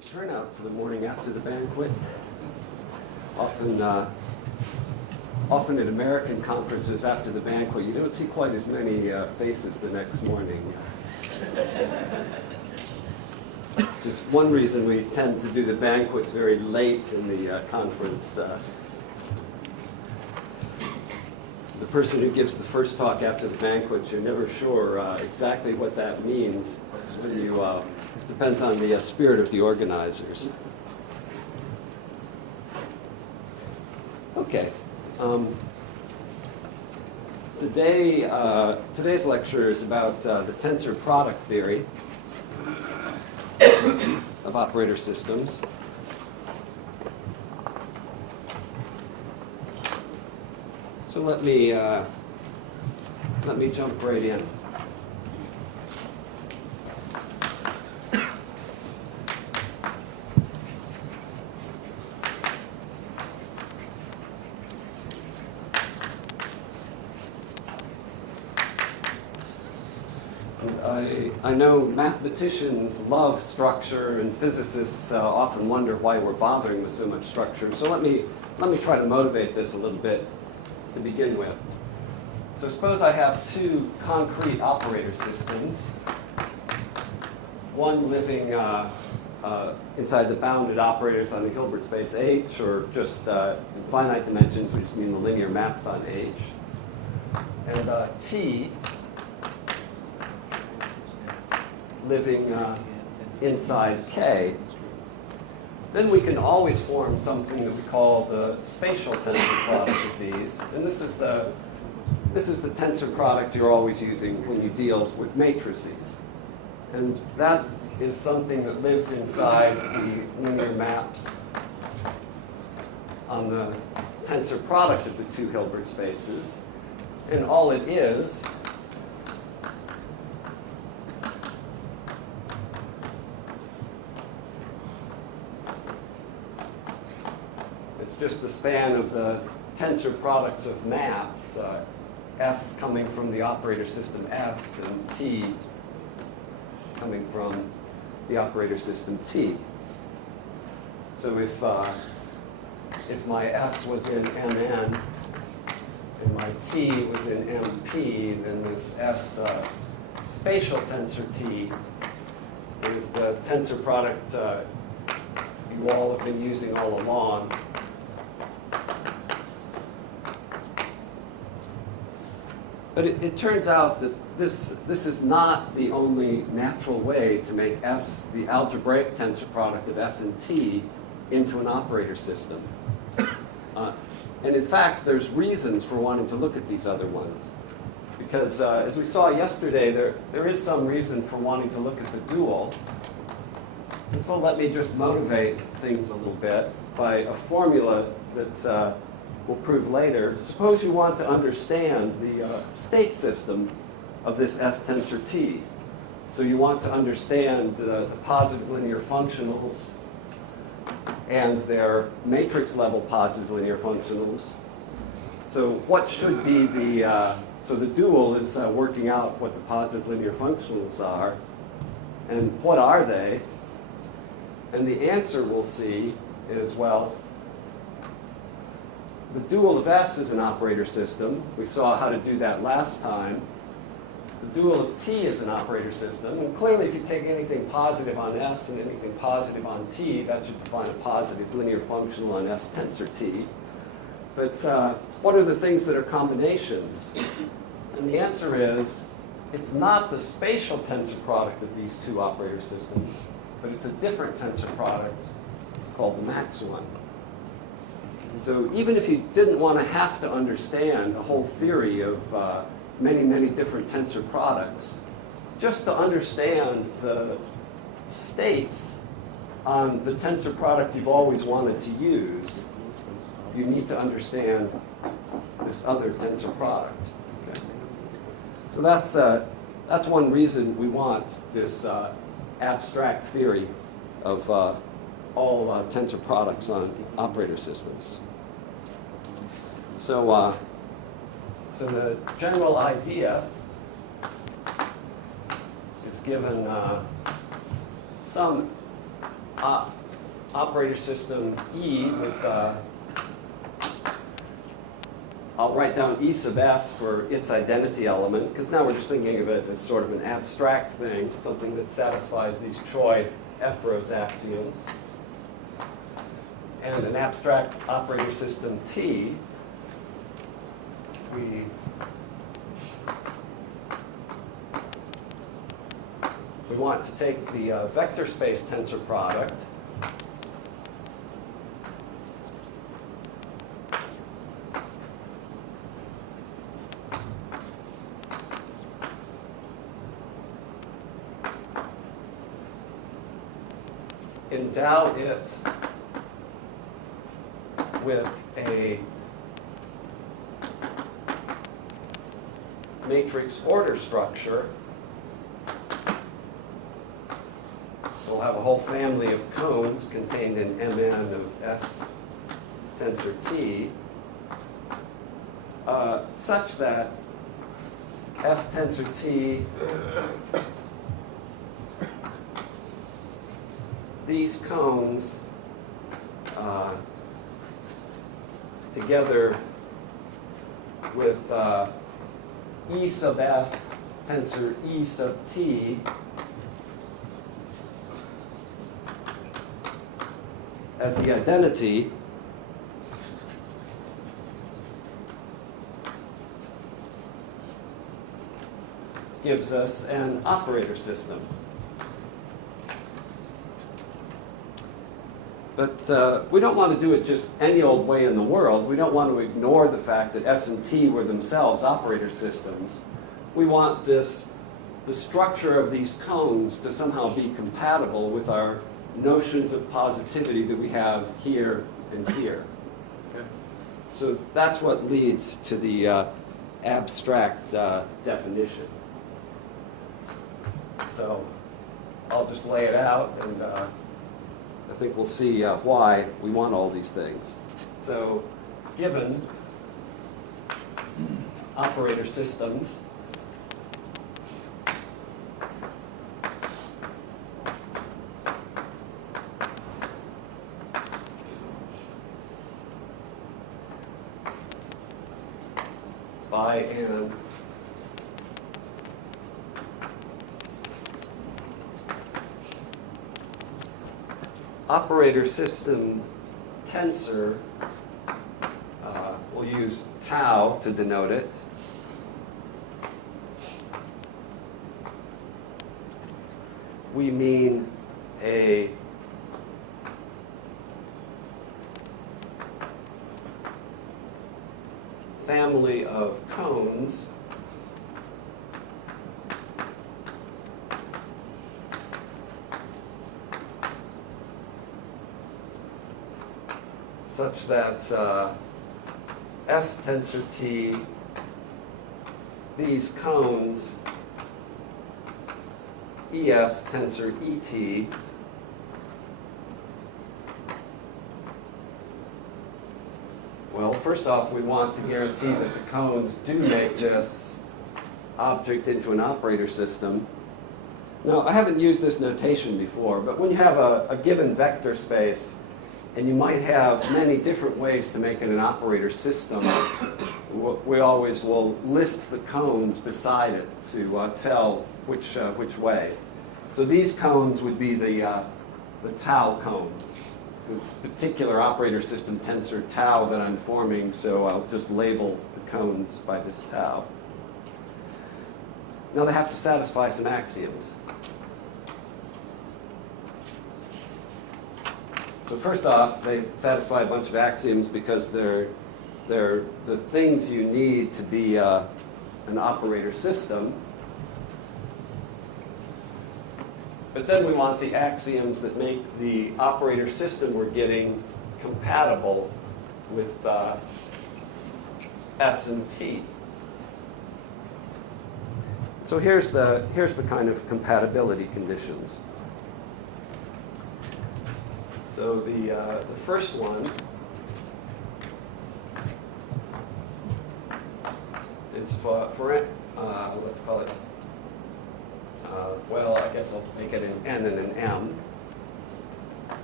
good turnout for the morning after the banquet. Often at American conferences after the banquet, you don't see quite as many faces the next morning. Just one reason we tend to do the banquets very late in the conference. The person who gives the first talk after the banquet, you're never sure exactly what that means. Depends on the spirit of the organizers. Okay. Today's lecture is about the tensor product theory of operator systems. So let me jump right in. I know mathematicians love structure, and physicists often wonder why we're bothering with so much structure. So let me try to motivate this a little bit to begin with. So suppose I have two concrete operator systems, one living inside the bounded operators on a Hilbert space H, or just in finite dimensions, we just mean the linear maps on H, and T living inside K. Then we can always form something that we call the spatial tensor product of these. And this is the tensor product you're always using when you deal with matrices. And that is something that lives inside the linear maps on the tensor product of the two Hilbert spaces. And all it is just the span of the tensor products of maps, S coming from the operator system S and T coming from the operator system T. So if my S was in Mn and my T was in MP, then this S spatial tensor T is the tensor product you all have been using all along. But it turns out that this is not the only natural way to make S the algebraic tensor product of S and T into an operator system. And in fact, there's reasons for wanting to look at these other ones. Because as we saw yesterday, there is some reason for wanting to look at the dual. And so let me just motivate things a little bit by a formula that we'll prove later. Suppose you want to understand the state system of this S tensor T. So you want to understand the positive linear functionals and their matrix level positive linear functionals. So what should be so the dual is working out what the positive linear functionals are. And what are they? And the answer we'll see is, well, the dual of S is an operator system. We saw how to do that last time. The dual of T is an operator system. And clearly, if you take anything positive on S and anything positive on T, that should define a positive linear functional on S tensor T. But what are the things that are combinations? And the answer is, it's not the spatial tensor product of these two operator systems, but it's a different tensor product called the max one. So even if you didn't want to have to understand a whole theory of many, many different tensor products, just to understand the states on the tensor product you've always wanted to use, you need to understand this other tensor product. Okay? So that's one reason we want this abstract theory of all tensor products on operator systems. So the general idea is given some operator system E with, I'll write down E sub s for its identity element, because now we're just thinking of it as sort of an abstract thing, something that satisfies these Choi F-rows axioms. And an abstract operator system T, we want to take the vector space tensor product endow it with a matrix order structure. So we'll have a whole family of cones contained in Mn of S tensor T, such that S tensor T, these cones together with E sub S tensor E sub T as the identity gives us an operator system. But we don't want to do it just any old way in the world. We don't want to ignore the fact that S and T were themselves operator systems. We want the structure of these cones to somehow be compatible with our notions of positivity that we have here and here. Okay? So that's what leads to the abstract definition. So I'll just lay it out, and I think we'll see why we want all these things. So given operator systems, by an operator system tensor, we'll use tau to denote it. We mean a family of cones such that S tensor T, these cones, ES tensor ET, well, first off, we want to guarantee that the cones do make this object into an operator system. Now, I haven't used this notation before, but when you have a given vector space, and you might have many different ways to make it an operator system, we always will list the cones beside it to tell which way. So these cones would be the tau cones. It's a particular operator system tensor tau that I'm forming, so I'll just label the cones by this tau. Now they have to satisfy some axioms. So first off, they satisfy a bunch of axioms because they're the things you need to be an operator system. But then we want the axioms that make the operator system we're getting compatible with S and T. So here's the kind of compatibility conditions. So the first one is for let's call it, well, I guess I'll make it an N and an M.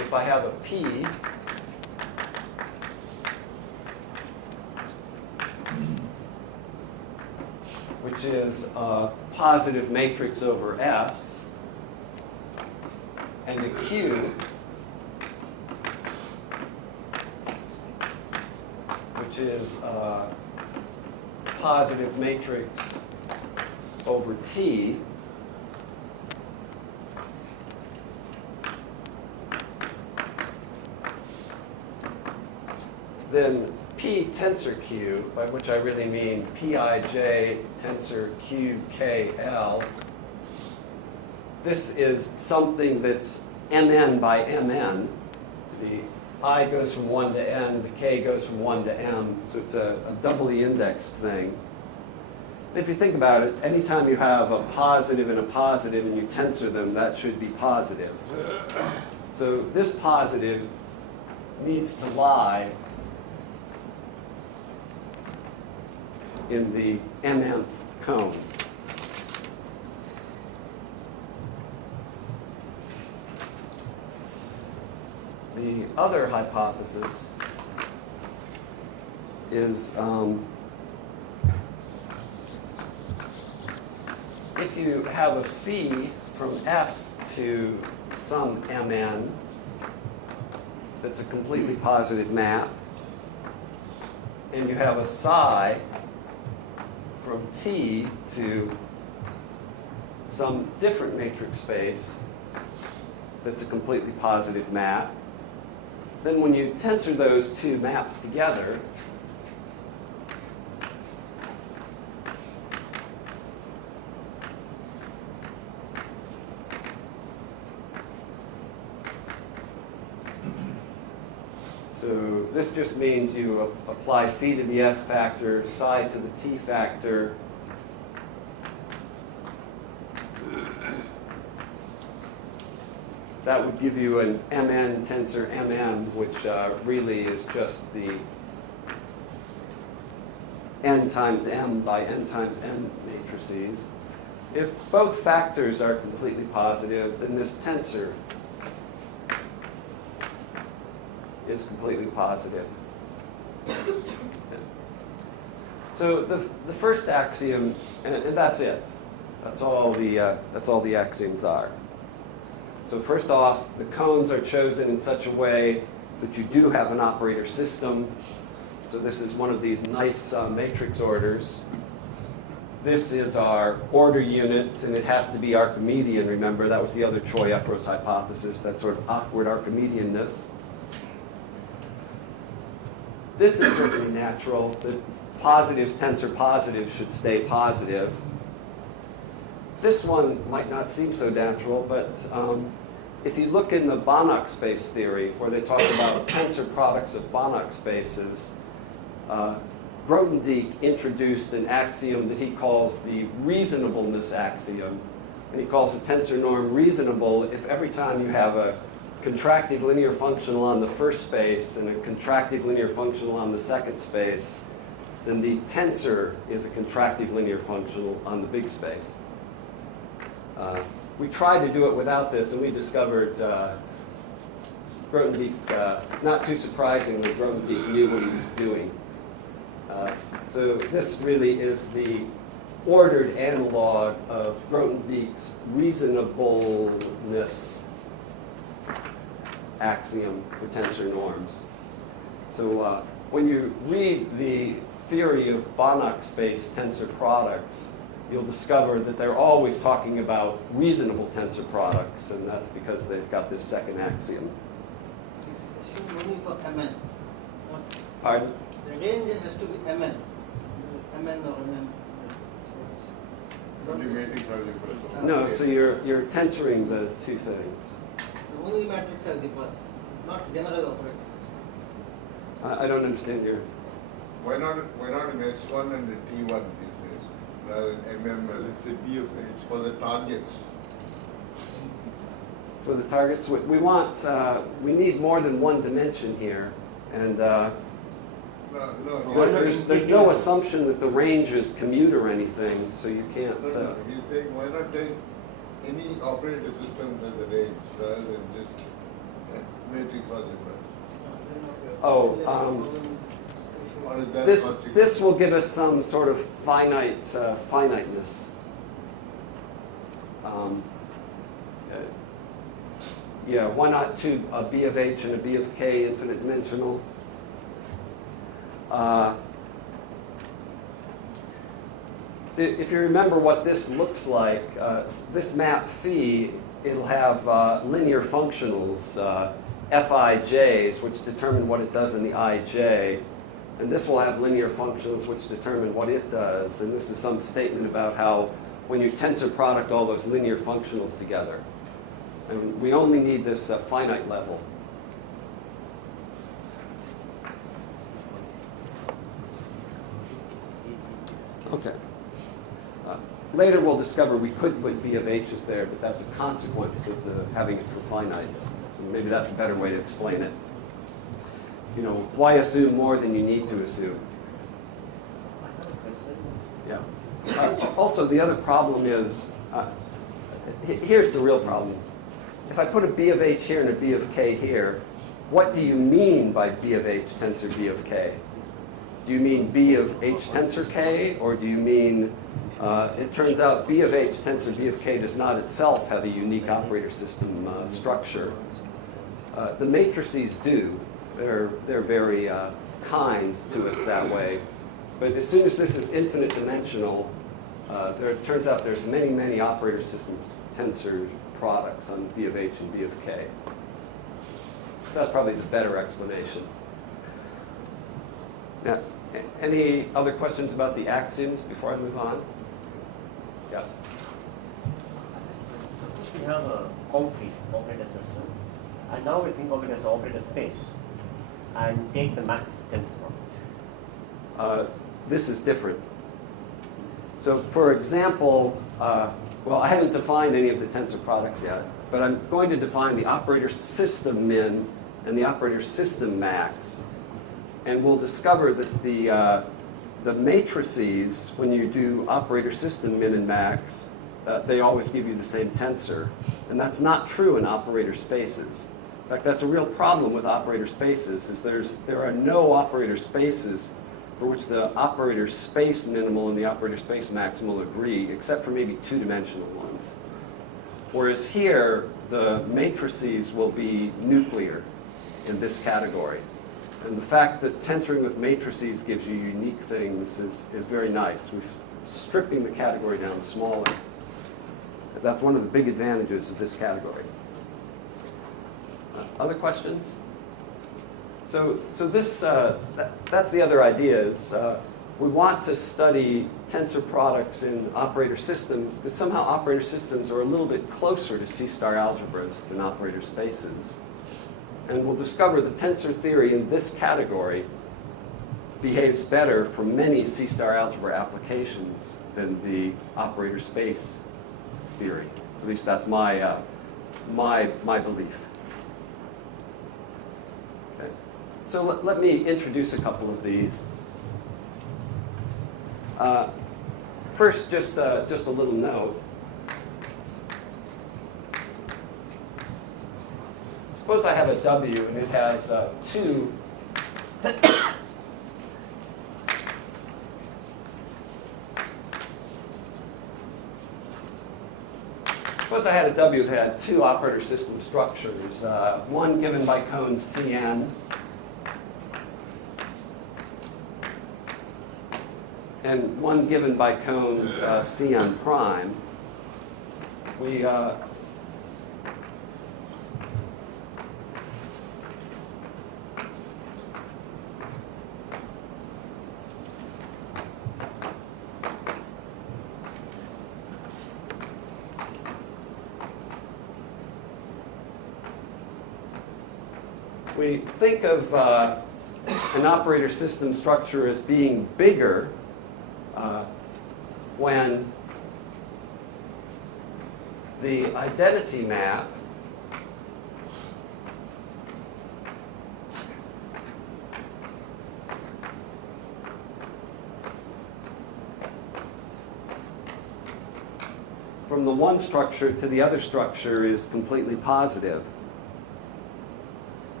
if I have a P which is a positive matrix over S, and a Q which is a positive matrix over T, then P tensor Q, by which I really mean Pij tensor QKL, this is something that's Mn by Mn. The I goes from 1 to n, the k goes from 1 to m, so it's a doubly indexed thing. If you think about it, anytime you have a positive and you tensor them, that should be positive. So this positive needs to lie in the mnth cone. The other hypothesis is if you have a phi from S to some Mn that's a completely positive map, and you have a psi from T to some different matrix space that's a completely positive map, then when you tensor those two maps together, so this just means you apply phi to the S factor, psi to the T factor. That would give you an Mn tensor Mn, which really is just the n times m by n times m matrices. If both factors are completely positive, then this tensor is completely positive. So the first axiom, and that's it. That's all the axioms are. So first off, the cones are chosen in such a way that you do have an operator system. So this is one of these nice matrix orders. This is our order unit, and it has to be Archimedean. Remember, that was the other Troy-Efros hypothesis, that sort of awkward Archimedeanness. This is certainly natural. The positives, tensor positives, should stay positive. This one might not seem so natural, but if you look in the Banach space theory, where they talk about tensor products of Banach spaces, Grothendieck introduced an axiom that he calls the reasonableness axiom. And he calls the tensor norm reasonable if every time you have a contractive linear functional on the first space and a contractive linear functional on the second space, then the tensor is a contractive linear functional on the big space. We tried to do it without this, and we discovered Grothendieck, not too surprisingly, Grothendieck knew what he was doing. So this really is the ordered analog of Grothendieck's reasonableness axiom for tensor norms. So when you read the theory of Banach space tensor products, you'll discover that they're always talking about reasonable tensor products, and that's because they've got this second axiom. Assume only for Mn. Pardon? The range has to be Mn. Mn or Mn. Only matrix algebras. No, so you're tensoring the two things. The only matrix algebras, not general operators. I don't understand your... Why not in S1 and the T1 these days, rather than MM, let's say B of H for the targets? For the targets, we want, we need more than one dimension here, and there's no assumption that the range is commute or anything, so you can't... You think, why not take any operator system as a range rather than just... matrix algebra? Oh, Or is that this will give us some sort of finiteness. Yeah, why not a B of H and a B of K infinite dimensional? So if you remember what this looks like, this map phi, it'll have linear functionals, Fij's, which determine what it does in the Ij. And this will have linear functions which determine what it does. And this is some statement about how when you tensor product all those linear functionals together. And we only need this finite level. Okay. Later we'll discover we could put B of H's there, but that's a consequence of having it for finites. So maybe that's a better way to explain it. You know, why assume more than you need to assume? Yeah. Also, the other problem is, here's the real problem. If I put a B of H here and a B of K here, what do you mean by B of H tensor B of K? Do you mean B of H tensor K, or do you mean, it turns out B of H tensor B of K does not itself have a unique operator system structure. The matrices do. They're very kind to us that way. But as soon as this is infinite dimensional, it turns out there's many, many operator system tensor products on B of H and B of K. So that's probably the better explanation. Now, any other questions about the axioms before I move on? Yeah. Suppose we have a concrete operator system, and now we think of it as operator space, and take the max tensor product. This is different. So for example, well, I haven't defined any of the tensor products yet, but I'm going to define the operator system min and the operator system max. And we'll discover that the matrices, when you do operator system min and max, they always give you the same tensor. And that's not true in operator spaces. In fact, that's a real problem with operator spaces, is there are no operator spaces for which the operator space minimal and the operator space maximal agree, except for maybe two-dimensional ones. Whereas here, the matrices will be nuclear in this category. And the fact that tensoring with matrices gives you unique things is very nice. We're stripping the category down smaller. That's one of the big advantages of this category. Other questions? So this, that's the other idea, is we want to study tensor products in operator systems, but somehow operator systems are a little bit closer to C-star algebras than operator spaces. And we'll discover the tensor theory in this category behaves better for many C-star algebra applications than the operator space theory. At least that's my belief. Okay. So let me introduce a couple of these. First, just a little note. Suppose I have a W and it has two Suppose I had a W that had two operator system structures, one given by cone Cn and one given by cones Cn prime. We think of an operator system structure as being bigger when the identity map from the one structure to the other structure is completely positive.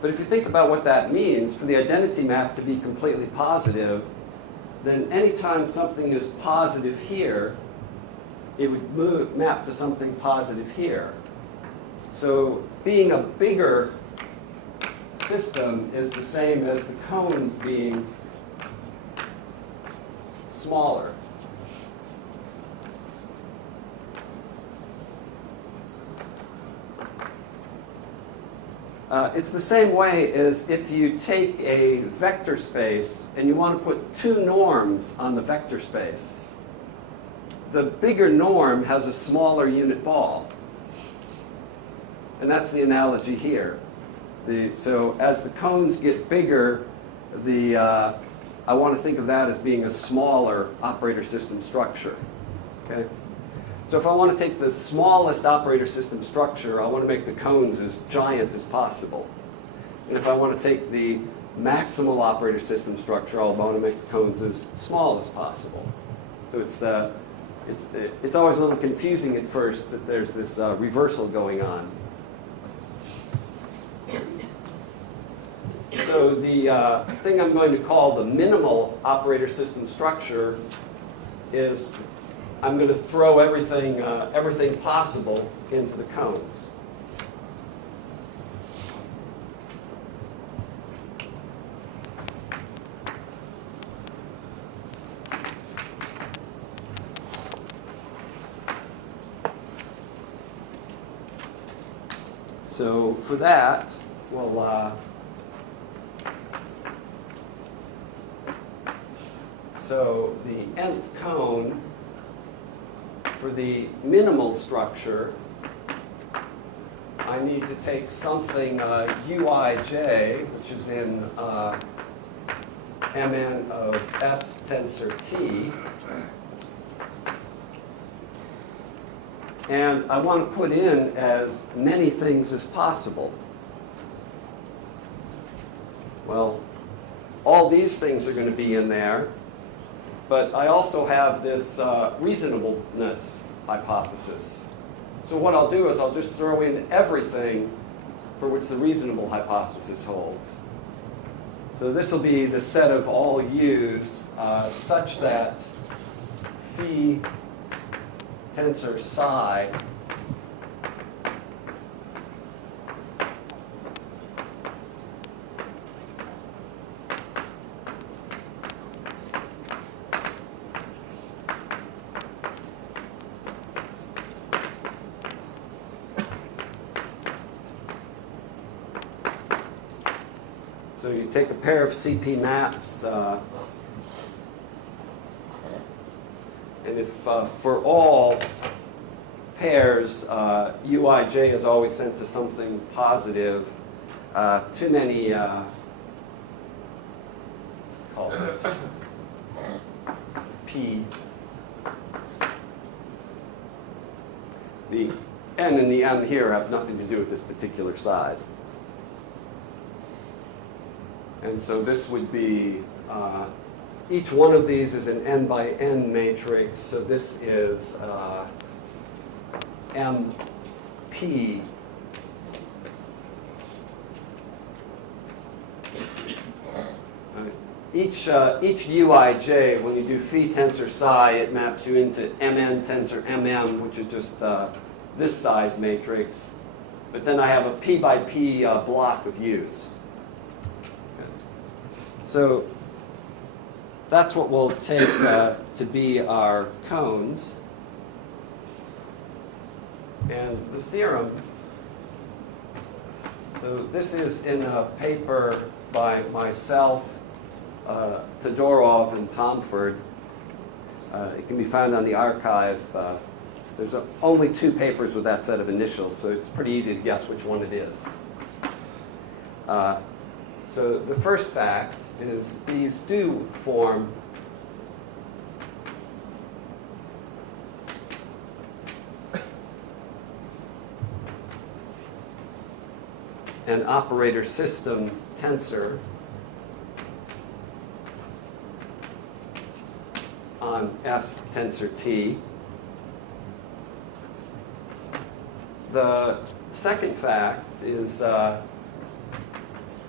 But if you think about what that means, for the identity map to be completely positive, then anytime something is positive here, it would map to something positive here. So being a bigger system is the same as the cones being smaller. It's the same way as if you take a vector space and you want to put two norms on the vector space. The bigger norm has a smaller unit ball. And that's the analogy here. So as the cones get bigger, I want to think of that as being a smaller operator system structure. Okay? So if I want to take the smallest operator system structure, I want to make the cones as giant as possible. And if I want to take the maximal operator system structure, I'll want to make the cones as small as possible. So it's always a little confusing at first that there's this reversal going on. So the thing I'm going to call the minimal operator system structure is I'm going to throw everything possible into the cones. So for that, so the nth cone for the minimal structure, I need to take something uij, which is in Mn of S tensor T, and I want to put in as many things as possible. Well, all these things are going to be in there. But I also have this reasonableness hypothesis. So what I'll do is I'll just throw in everything for which the reasonable hypothesis holds. So this will be the set of all u's such that phi tensor psi So you take a pair of CP maps, and if for all pairs uij is always sent to something positive, too many, let's call this P. The n and the m here have nothing to do with this particular size. And so this would be, each one of these is an n by n matrix. So this is MP. Each uij, when you do phi tensor psi, it maps you into mn tensor mm, which is just this size matrix. But then I have a p by p block of u's. So that's what we'll take to be our cones. And the theorem, so this is in a paper by myself, Todorov, and Tomford. It can be found on the archive. There's only 2 papers with that set of initials, so it's pretty easy to guess which one it is. So the first fact is these do form an operator system tensor on S tensor T. The second fact is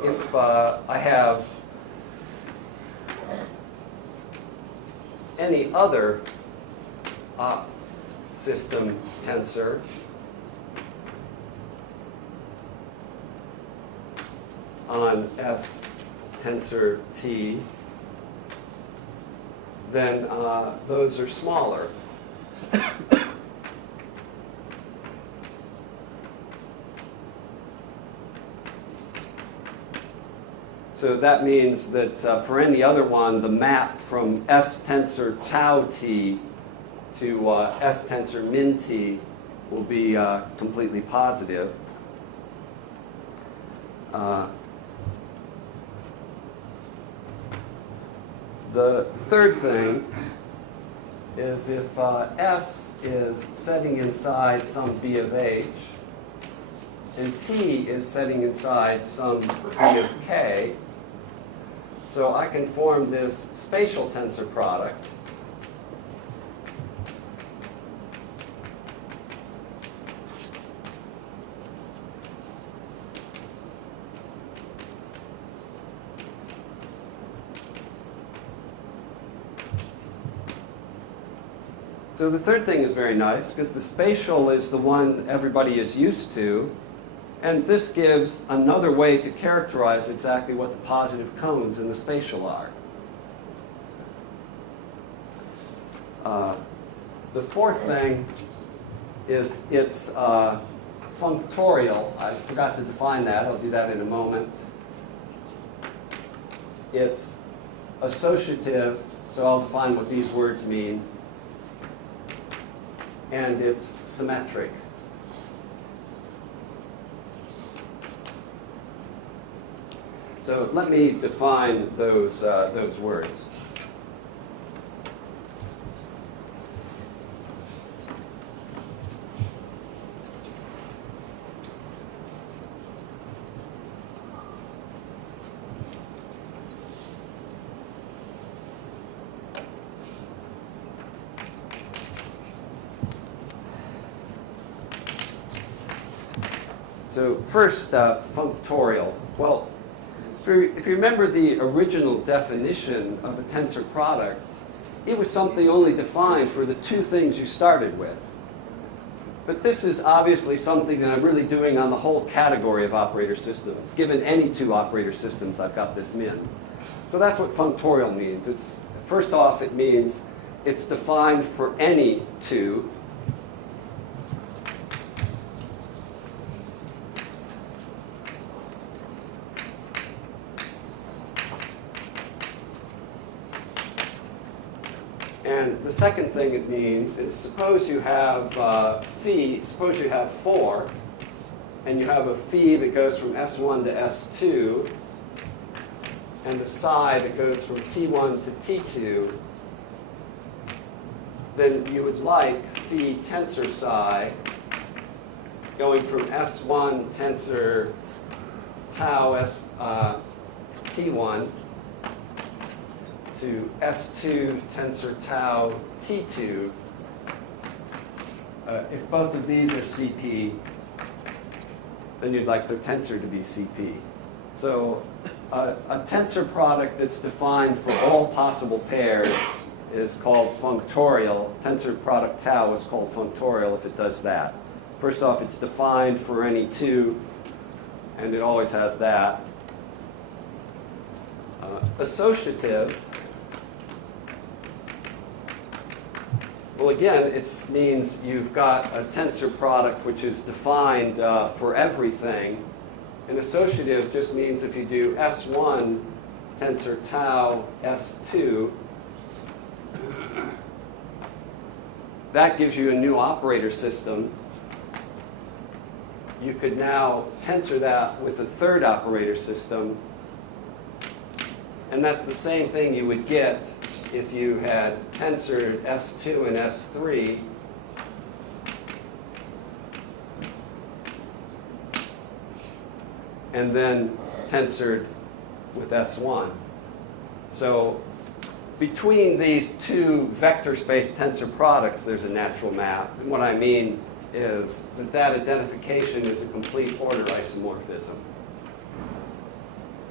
if I have any other system tensor on S tensor T, then those are smaller. So that means that for any other one, the map from S tensor tau T to S tensor min T will be completely positive. The third thing is if S is setting inside some B of H, and T is setting inside some B of K, so I can form this spatial tensor product So the third thing is very nice, because the spatial is the one everybody is used to, and this gives another way to characterize exactly what the positive cones in the spatial are. The fourth thing is it's functorial. I forgot to define that. I'll do that in a moment. It's associative, so I'll define what these words mean. And it's symmetric. So let me define those words. So first, functorial. Well, if you remember the original definition of a tensor product, it was something only defined for the two things you started with. But this is obviously something that I'm really doing on the whole category of operator systems. Given any two operator systems, I've got this min. So that's what functorial means. First off, it means it's defined for any two. And the second thing it means is suppose you have suppose you have 4, and you have a phi that goes from S1 to S2, and a psi that goes from T1 to T2, then you would like phi tensor psi going from S1 tensor tau T1 to S2 tensor tau T2. If both of these are CP, then you'd like the tensor to be CP. So a tensor product that's defined for all possible pairs is called functorial. Tensor product tau is called functorial if it does that. First off, it's defined for any two, and it always has that. Associative. Well, again, it means you've got a tensor product which is defined for everything. And associative just means if you do S1 tensor tau S2, that gives you a new operator system. You could now tensor that with a third operator system. And that's the same thing you would get if you had tensored S2 and S3, and then tensored with S1. So between these two vector space tensor products, there's a natural map. And what I mean is that that identification is a complete order isomorphism.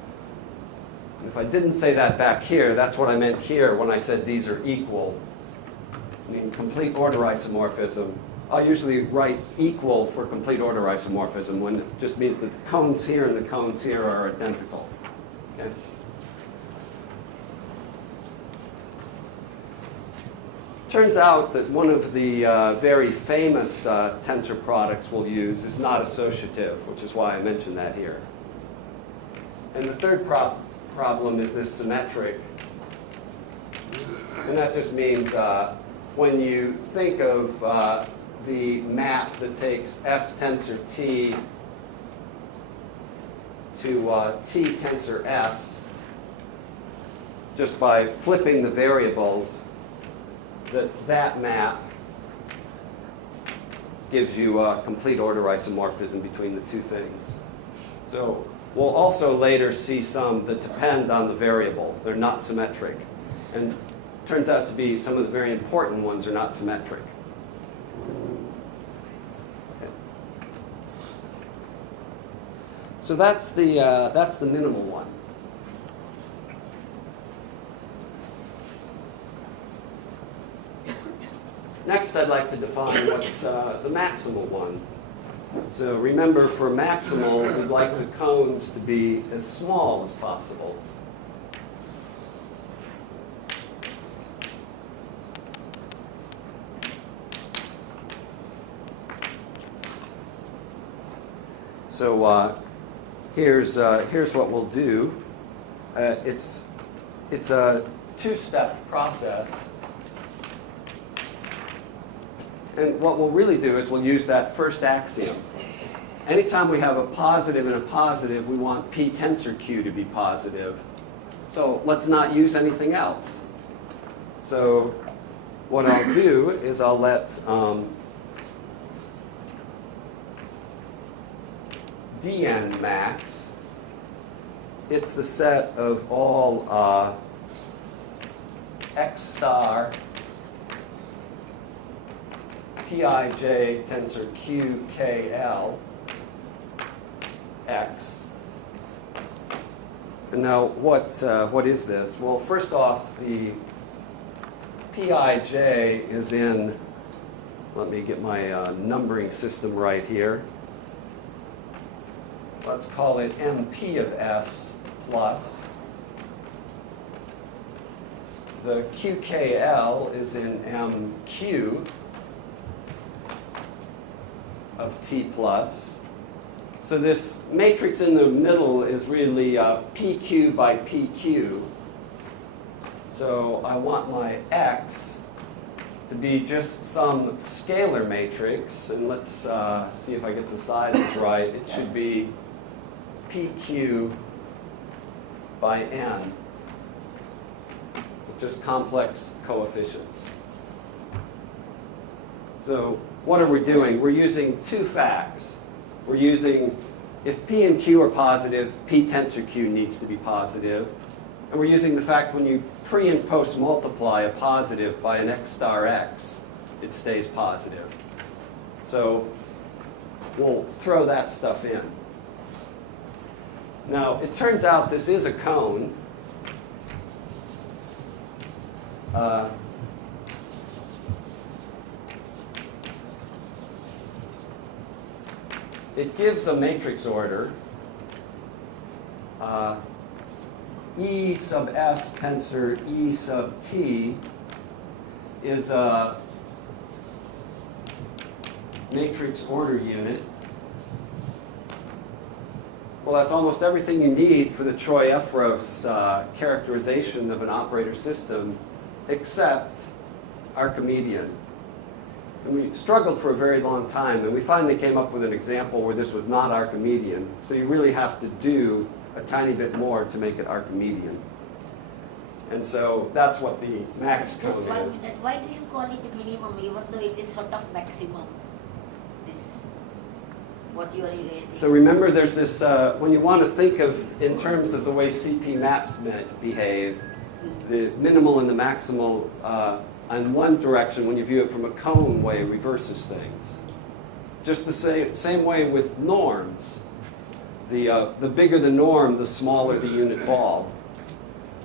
And if I didn't say that back here, that's what I meant here when I said these are equal. I mean, complete order isomorphism. I'll usually write equal for complete order isomorphism when it just means that the cones here and the cones here are identical. Okay? Turns out that one of the very famous tensor products we'll use is not associative, which is why I mentioned that here. And the third problem is this symmetric. And that just means when you think of the map that takes S tensor T to T tensor S, just by flipping the variables, that map gives you a complete order isomorphism between the two things. So we'll also later see some that depend on the variable. They're not symmetric. And it turns out to be some of the very important ones are not symmetric. Okay. So that's the minimal one. Next, I'd like to define what's the maximal one. So remember, for maximal, we'd like the cones to be as small as possible. So here's what we'll do. It's a two-step process. And what we'll really do is we'll use that first axiom. Anytime we have a positive and a positive, we want P tensor Q to be positive. So let's not use anything else. So what I'll do is I'll let dn max, it's the set of all x star Pij tensor Q KL X. And now what is this? Well, first off, the Pij is in, let me get my numbering system right here. Let's call it MP of S plus. The QKL is in MQ of T plus. So this matrix in the middle is really PQ by PQ. So I want my X to be just some scalar matrix. And let's see if I get the sizes right. It should be PQ by N with just complex coefficients. So what are we doing? We're using two facts. We're using, if P and Q are positive, P tensor Q needs to be positive. And we're using the fact when you pre and post multiply a positive by an X star X, it stays positive. So we'll throw that stuff in. Now, it turns out this is a cone. It gives a matrix order. E sub S tensor E sub T is a matrix order unit. Well, that's almost everything you need for the Troy-Efros characterization of an operator system, except Archimedean. And we struggled for a very long time, and we finally came up with an example where this was not Archimedean. So you really have to do a tiny bit more to make it Archimedean. And so that's what the max cone is. Why do you call it minimum, even though it is sort of maximum? This, what you are erasing. So remember, there's this, when you want to think of, in terms of the way CP maps behave, the minimal and the maximal, in one direction, when you view it from a cone way, reverses things. Just the same way with norms. The bigger the norm, the smaller the unit ball.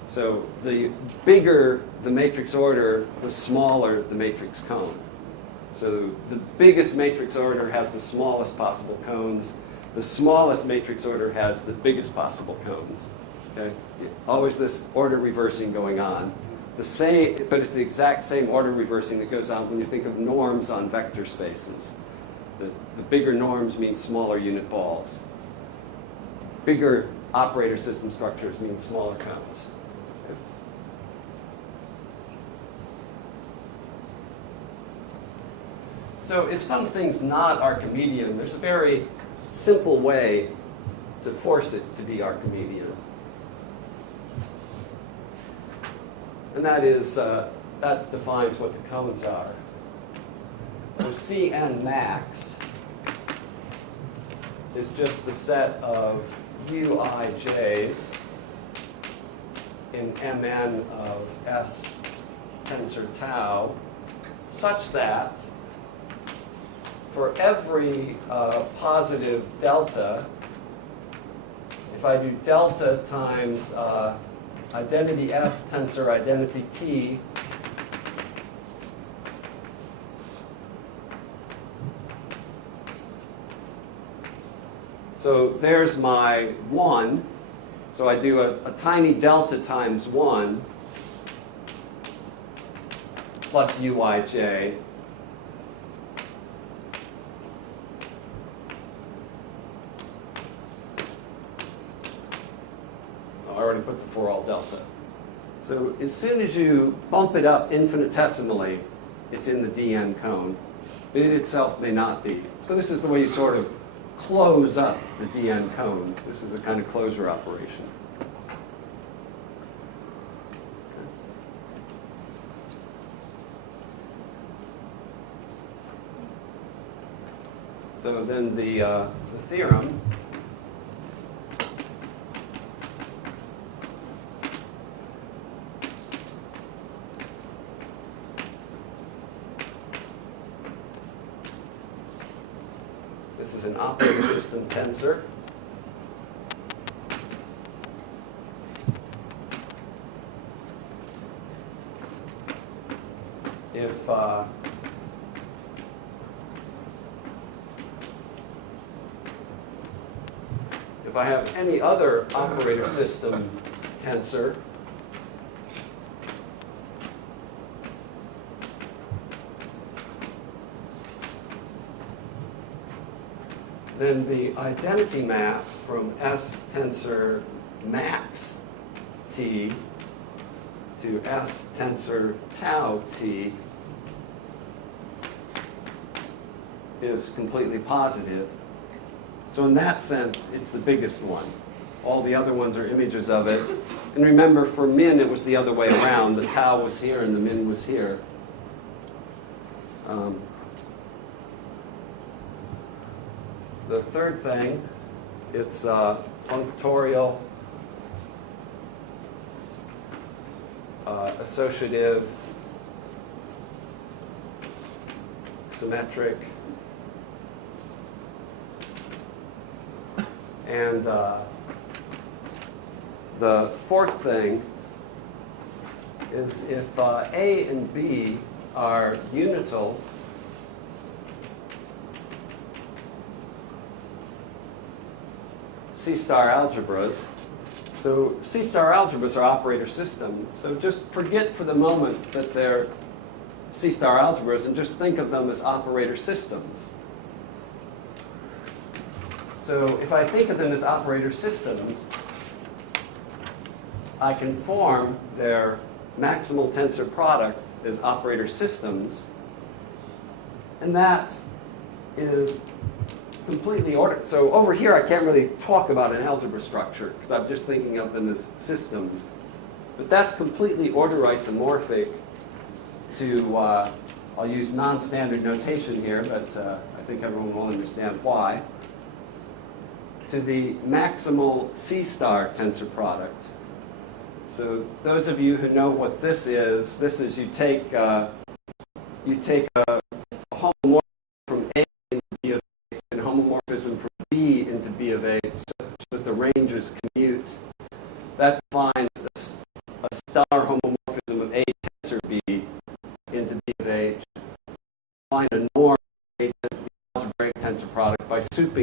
So the bigger the matrix order, the smaller the matrix cone. So the biggest matrix order has the smallest possible cones. The smallest matrix order has the biggest possible cones. Okay? Always this order reversing going on. The same, but it's the exact same order reversing that goes on when you think of norms on vector spaces. The bigger norms mean smaller unit balls. Bigger operator system structures mean smaller cones. Okay? So if something's not Archimedean, there's a very simple way to force it to be Archimedean. And that is, that defines what the cones are. So Cn max is just the set of uij's in Mn of S tensor tau, such that for every positive delta, if I do delta times identity S tensor identity T, so there's my 1. So I do a tiny delta times 1 plus uij. I already put the for all delta. So as soon as you bump it up infinitesimally, it's in the dn cone. But it itself may not be. So this is the way you sort of close up the dn cones. This is a kind of closure operation. So then the theorem this is an operator system tensor. If I have any other operator system tensor, then the identity map from S tensor max T to S tensor tau T is completely positive. So in that sense, it's the biggest one. All the other ones are images of it. And remember, for min, it was the other way around. The tau was here and the min was here. The third thing, it's functorial, associative, symmetric, and the fourth thing is if A and B are unital, C-star algebras. So C-star algebras are operator systems. So just forget for the moment that they're C-star algebras and just think of them as operator systems. So if I think of them as operator systems, I can form their maximal tensor product as operator systems. And that is completely ordered. So over here, I can't really talk about an algebra structure because I'm just thinking of them as systems. But that's completely order isomorphic to, I'll use non-standard notation here, but I think everyone will understand why, to the maximal C-star tensor product. So those of you who know what this is you take a homomorphism from A into B of A and homomorphism from B into B of A so that the ranges commute. That defines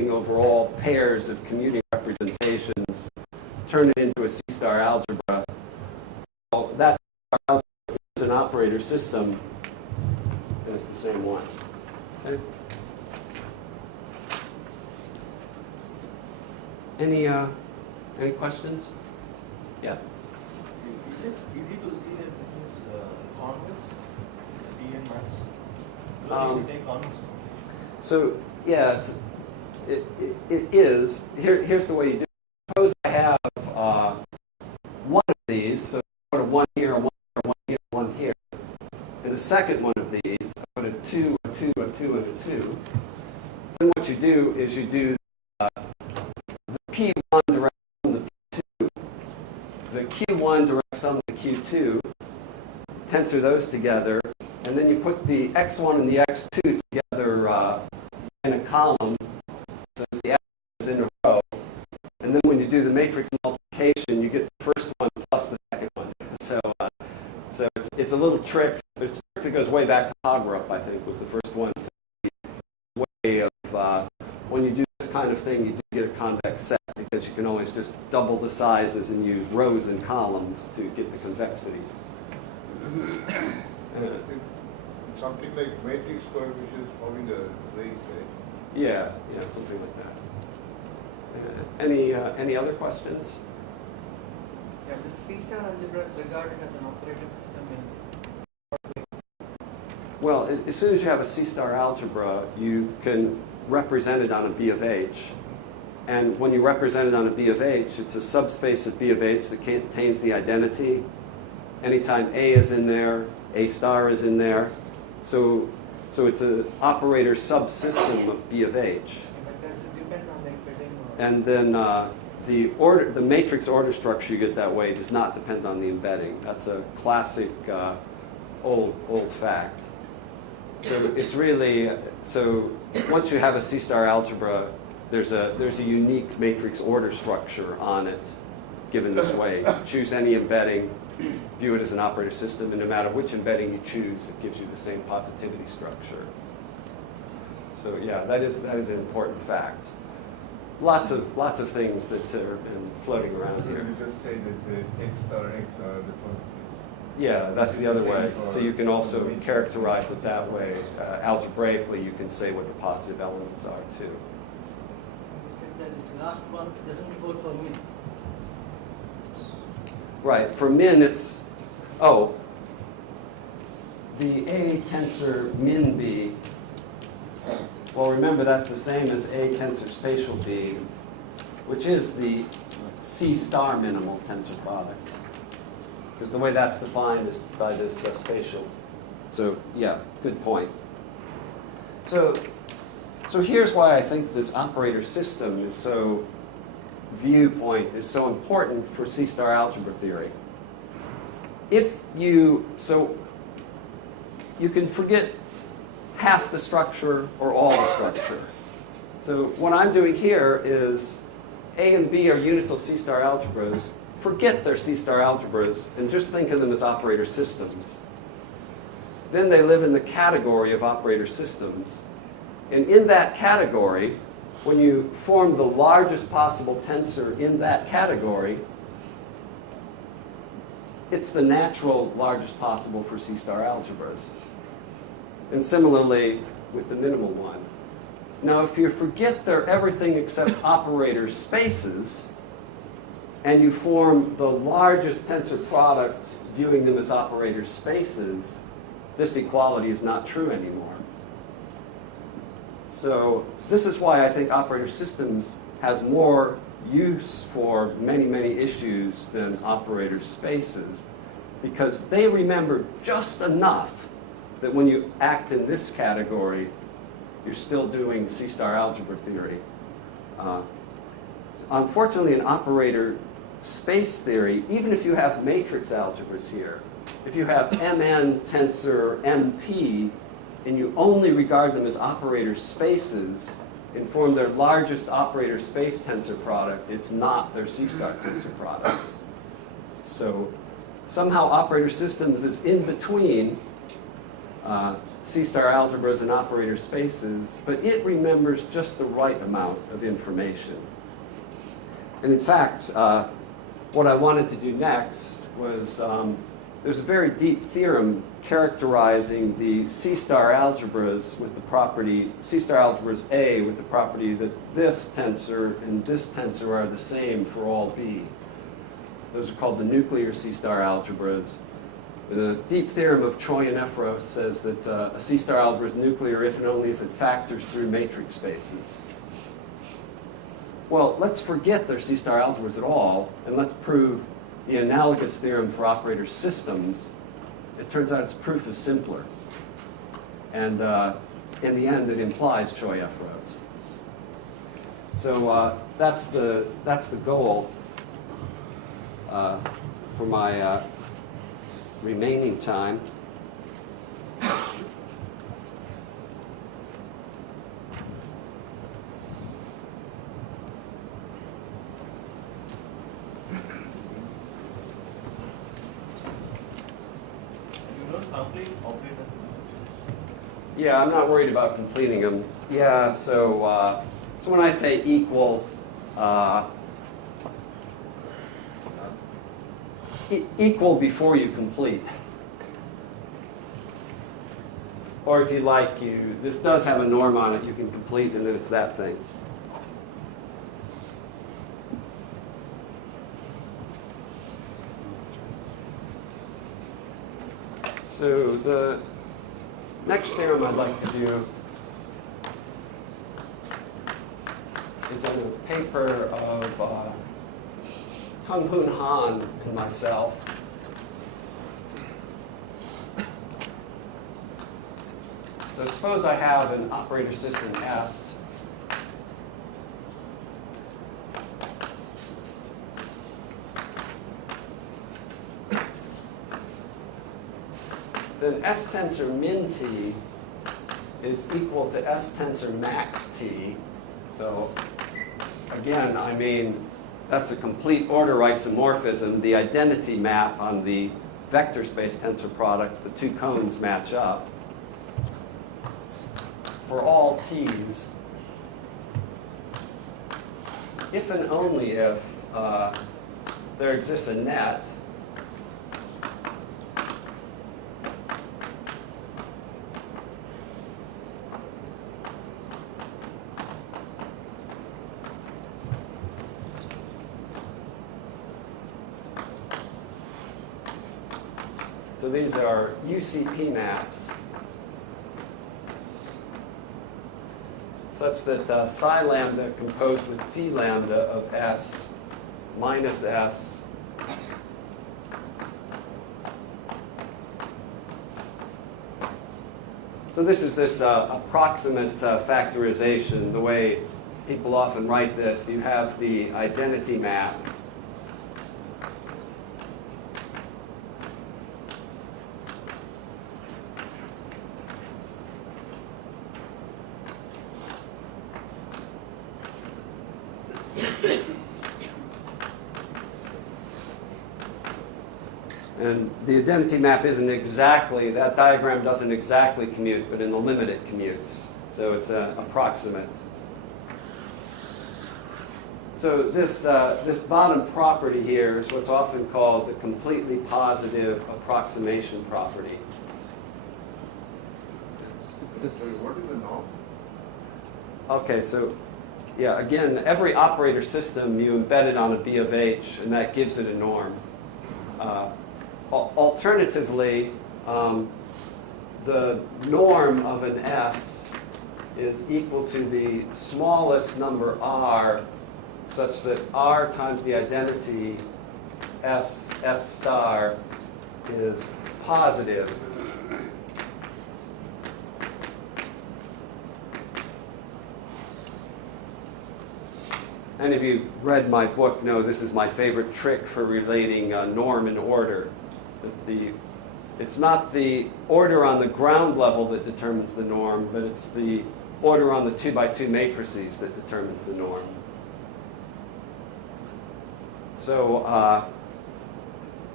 commuting over all pairs of commuting representations, turn it into a C-star algebra. Well, that algebra is an operator system, and it's the same one. Okay? Any questions? Yeah. Is it easy to see that this is convex, P and max? You take convex. So yeah, it is. Here's the way you do it. Suppose I have one of these, so I put a 1 here, a 1 here, 1 here, 1 here. And the second one of these, I put a 2, a 2, a 2, and a 2. Then what you do is you do the P1 direct sum of the P2, the Q1 direct sum of the Q2, tensor those together, and then you put the x1 and the x2 together in a column, so the x is in a row. And then when you do the matrix multiplication, you get the first one plus the second one. So it's a little trick, but it's a trick that goes way back to Hagerup, I think, was the first one. Way of when you do this kind of thing, you do get a convex set because you can always just double the sizes and use rows and columns to get the convexity. Something like matrix coefficients forming a range, right? Yeah, something like that. Any other questions? Yeah, the C-star algebra is regarded as an operator system in. Well, as soon as you have a C-star algebra, you can represent it on a B of H. And when you represent it on a B of H, it's a subspace of B of H that contains the identity. Anytime A is in there, A star is in there. So it's an operator subsystem of B of H. But does it depend on the embedding? And then the matrix order structure you get that way does not depend on the embedding. That's a classic old fact. So it's really, so once you have a C-star algebra, there's a unique matrix order structure on it given this way. Choose any embedding, view it as an operator system, and no matter which embedding you choose, it gives you the same positivity structure. So yeah, that is an important fact. Lots of things that are been floating around here. You just say that the x star and x are the positives. Yeah, that's the other way. So you can also characterize it that way. Algebraically, you can say what the positive elements are too. You said that this last one doesn't hold for min. Right. For min, it's the A tensor min B. Well, remember that's the same as A tensor spatial B, which is the C star minimal tensor product. Because the way that's defined is by this spatial. So yeah, good point. So here's why I think this operator system is so viewpoint is so important for C-star algebra theory. You can forget half the structure or all the structure. So what I'm doing here is A and B are unital C-star algebras. Forget their C-star algebras and just think of them as operator systems. Then they live in the category of operator systems. And in that category, when you form the largest possible tensor in that category, it's the natural largest possible for C-star algebras. And similarly with the minimal one. Now, if you forget they're everything except operator spaces, and you form the largest tensor product viewing them as operator spaces, this equality is not true anymore. So this is why I think operator systems has more use for many, many issues than operator spaces, because they remember just enough that when you act in this category, you're still doing C-star algebra theory. Unfortunately, in operator space theory, even if you have matrix algebras here, if you have Mn tensor MP, and you only regard them as operator spaces and form their largest operator space tensor product, it's not their C-star tensor product. So somehow operator systems is in between C-star algebras and operator spaces, but it remembers just the right amount of information. And in fact, what I wanted to do next was, there's a very deep theorem characterizing the C-star algebras with the property, C-star algebras A with the property that this tensor and this tensor are the same for all B. Those are called the nuclear C-star algebras. The deep theorem of Choi and Efros says that a C-star algebra is nuclear if and only if it factors through matrix spaces. Well, let's forget they're C-star algebras at all, and let's prove the analogous theorem for operator systems. It turns out its proof is simpler. And in the end, it implies Choi Efros. So that's the goal for my remaining time. Complete operator systems. Yeah, I'm not worried about completing them. Yeah, so when I say equal, equal before you complete. Or if you like, this does have a norm on it, you can complete, and then it's that thing. So the next theorem I'd like to do is in a paper of Kung Hoon Han and myself. So suppose I have an operator system S. Then S tensor min t is equal to S tensor max t. So again, I mean, that's a complete order isomorphism. The identity map on the vector space tensor product, the two cones match up. For all t's, if and only if there exists a net so these are UCP maps such that psi lambda composed with phi lambda of S minus S so this is this approximate factorization. The way people often write this, you have the identity map and the identity map isn't exactly, that diagram doesn't exactly commute, but in the limit it commutes. So it's approximate. So this bottom property here is what's often called the completely positive approximation property. Sorry, what is the norm? Okay, so yeah, again, every operator system you embed it on a B of H, and that gives it a norm. Alternatively, the norm of an S is equal to the smallest number R, such that R times the identity S star is positive. Any of you who've read my book know this is my favorite trick for relating norm and order. It's not the order on the ground level that determines the norm, but it's the order on the 2x2 matrices that determines the norm. So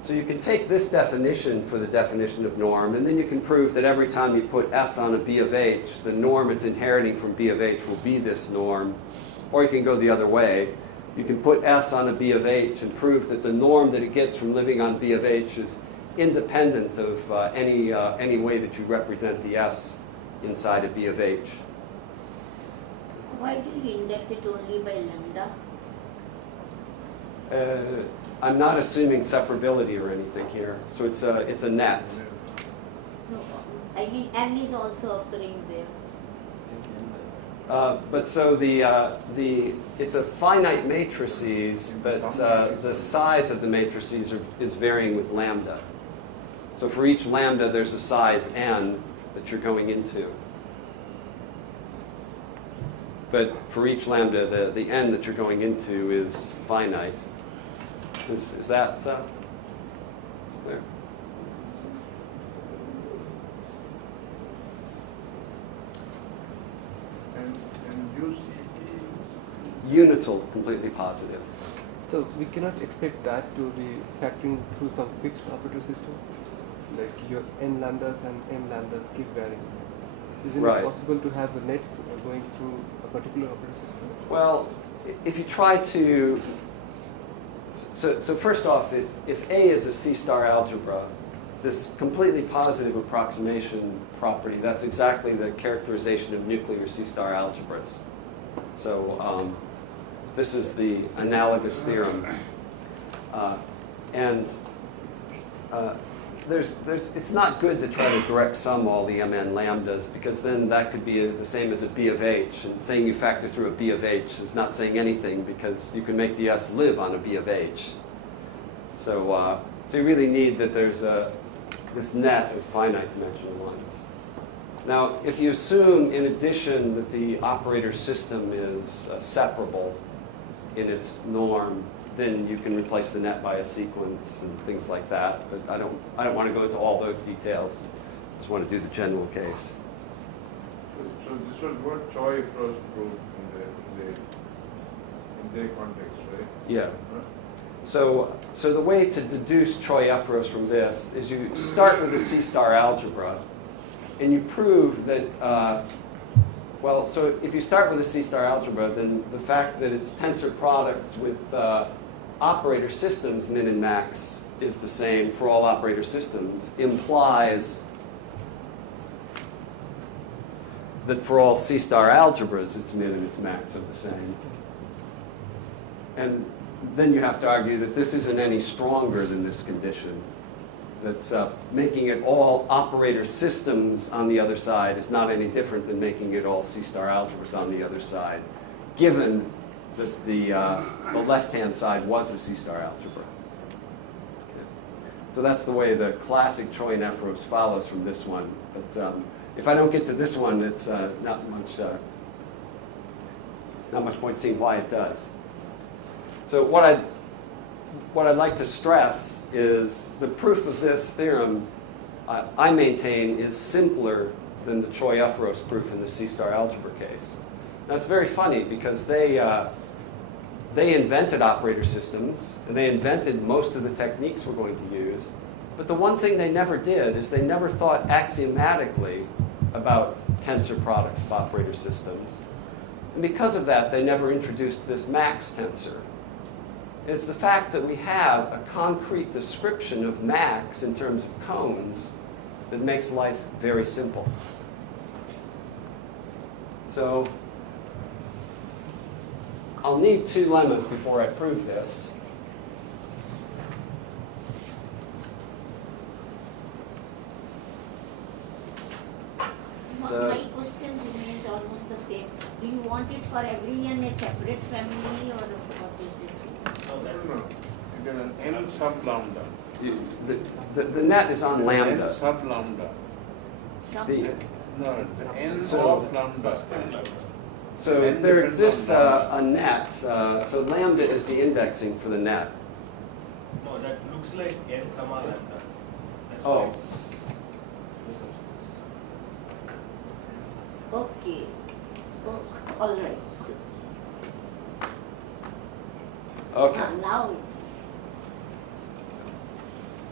So you can take this definition for the definition of norm, and then you can prove that every time you put S on a B of H, the norm it's inheriting from B of H will be this norm. Or you can go the other way. You can put S on a B of H and prove that the norm that it gets from living on B of H is independent of any way that you represent the S inside of B of H. Why do you index it only by lambda? I'm not assuming separability or anything here, so it's a net. No, I mean n is also occurring there. But so it's a finite matrices, but the size of the matrices is varying with lambda. So for each lambda, there's a size n that you're going into. But for each lambda, the n that you're going into is finite. Is that clear? And UCT Unital, completely positive. So we cannot expect that to be factoring through some fixed operator system? Like your n lambdas and m lambdas keep varying. Isn't Right. it possible to have the nets going through a particular operator system? Well, if you try to, so first off, if A is a C-star algebra, this completely positive approximation property, that's exactly the characterization of nuclear C-star algebras. So this is the analogous theorem. It's not good to try to direct sum all the mn lambdas, because then that could be the same as a B of H. And saying you factor through a B of H is not saying anything, because you can make the S live on a B of H. So you really need that there's this net of finite dimensional ones. Now, if you assume, in addition, that the operator system is separable in its norm, then you can replace the net by a sequence and things like that. But I don't want to go into all those details. I just want to do the general case. So this was what Choi first proved in their context, right? Yeah. Huh? So the way to deduce Choi-Efros from this is you start with a C-star algebra, and you prove that, so if you start with a C-star algebra, then the fact that it's tensor products with operator systems, min and max, is the same for all operator systems, implies that for all C-star algebras, its min and its max are the same. And then you have to argue that this isn't any stronger than this condition. That's making it all operator systems on the other side is not any different than making it all C-star algebras on the other side, given that the left-hand side was a C-star algebra. Okay. So that's the way the classic Choi and Efros follows from this one. But if I don't get to this one, it's not much point seeing why it does. So what I'd like to stress is the proof of this theorem, I maintain, is simpler than the Choi-Efros proof in the C-star algebra case. That's very funny, because they invented operator systems, and they invented most of the techniques we're going to use. But the one thing they never did is they never thought axiomatically about tensor products of operator systems. And because of that, they never introduced this max tensor. It's the fact that we have a concrete description of max in terms of cones that makes life very simple. So I'll need two lemmas before I prove this. My question remains almost the same. Do you want it for every n a separate family, or what is it? No. It is an n sub lambda. The net is on lambda. N sub lambda. The- No, the n So- of lambda. So there exists a net. So lambda is the indexing for the net. No, that looks like n comma lambda. That's Oh. why it's- Okay. Oh, all right. Okay. Now it's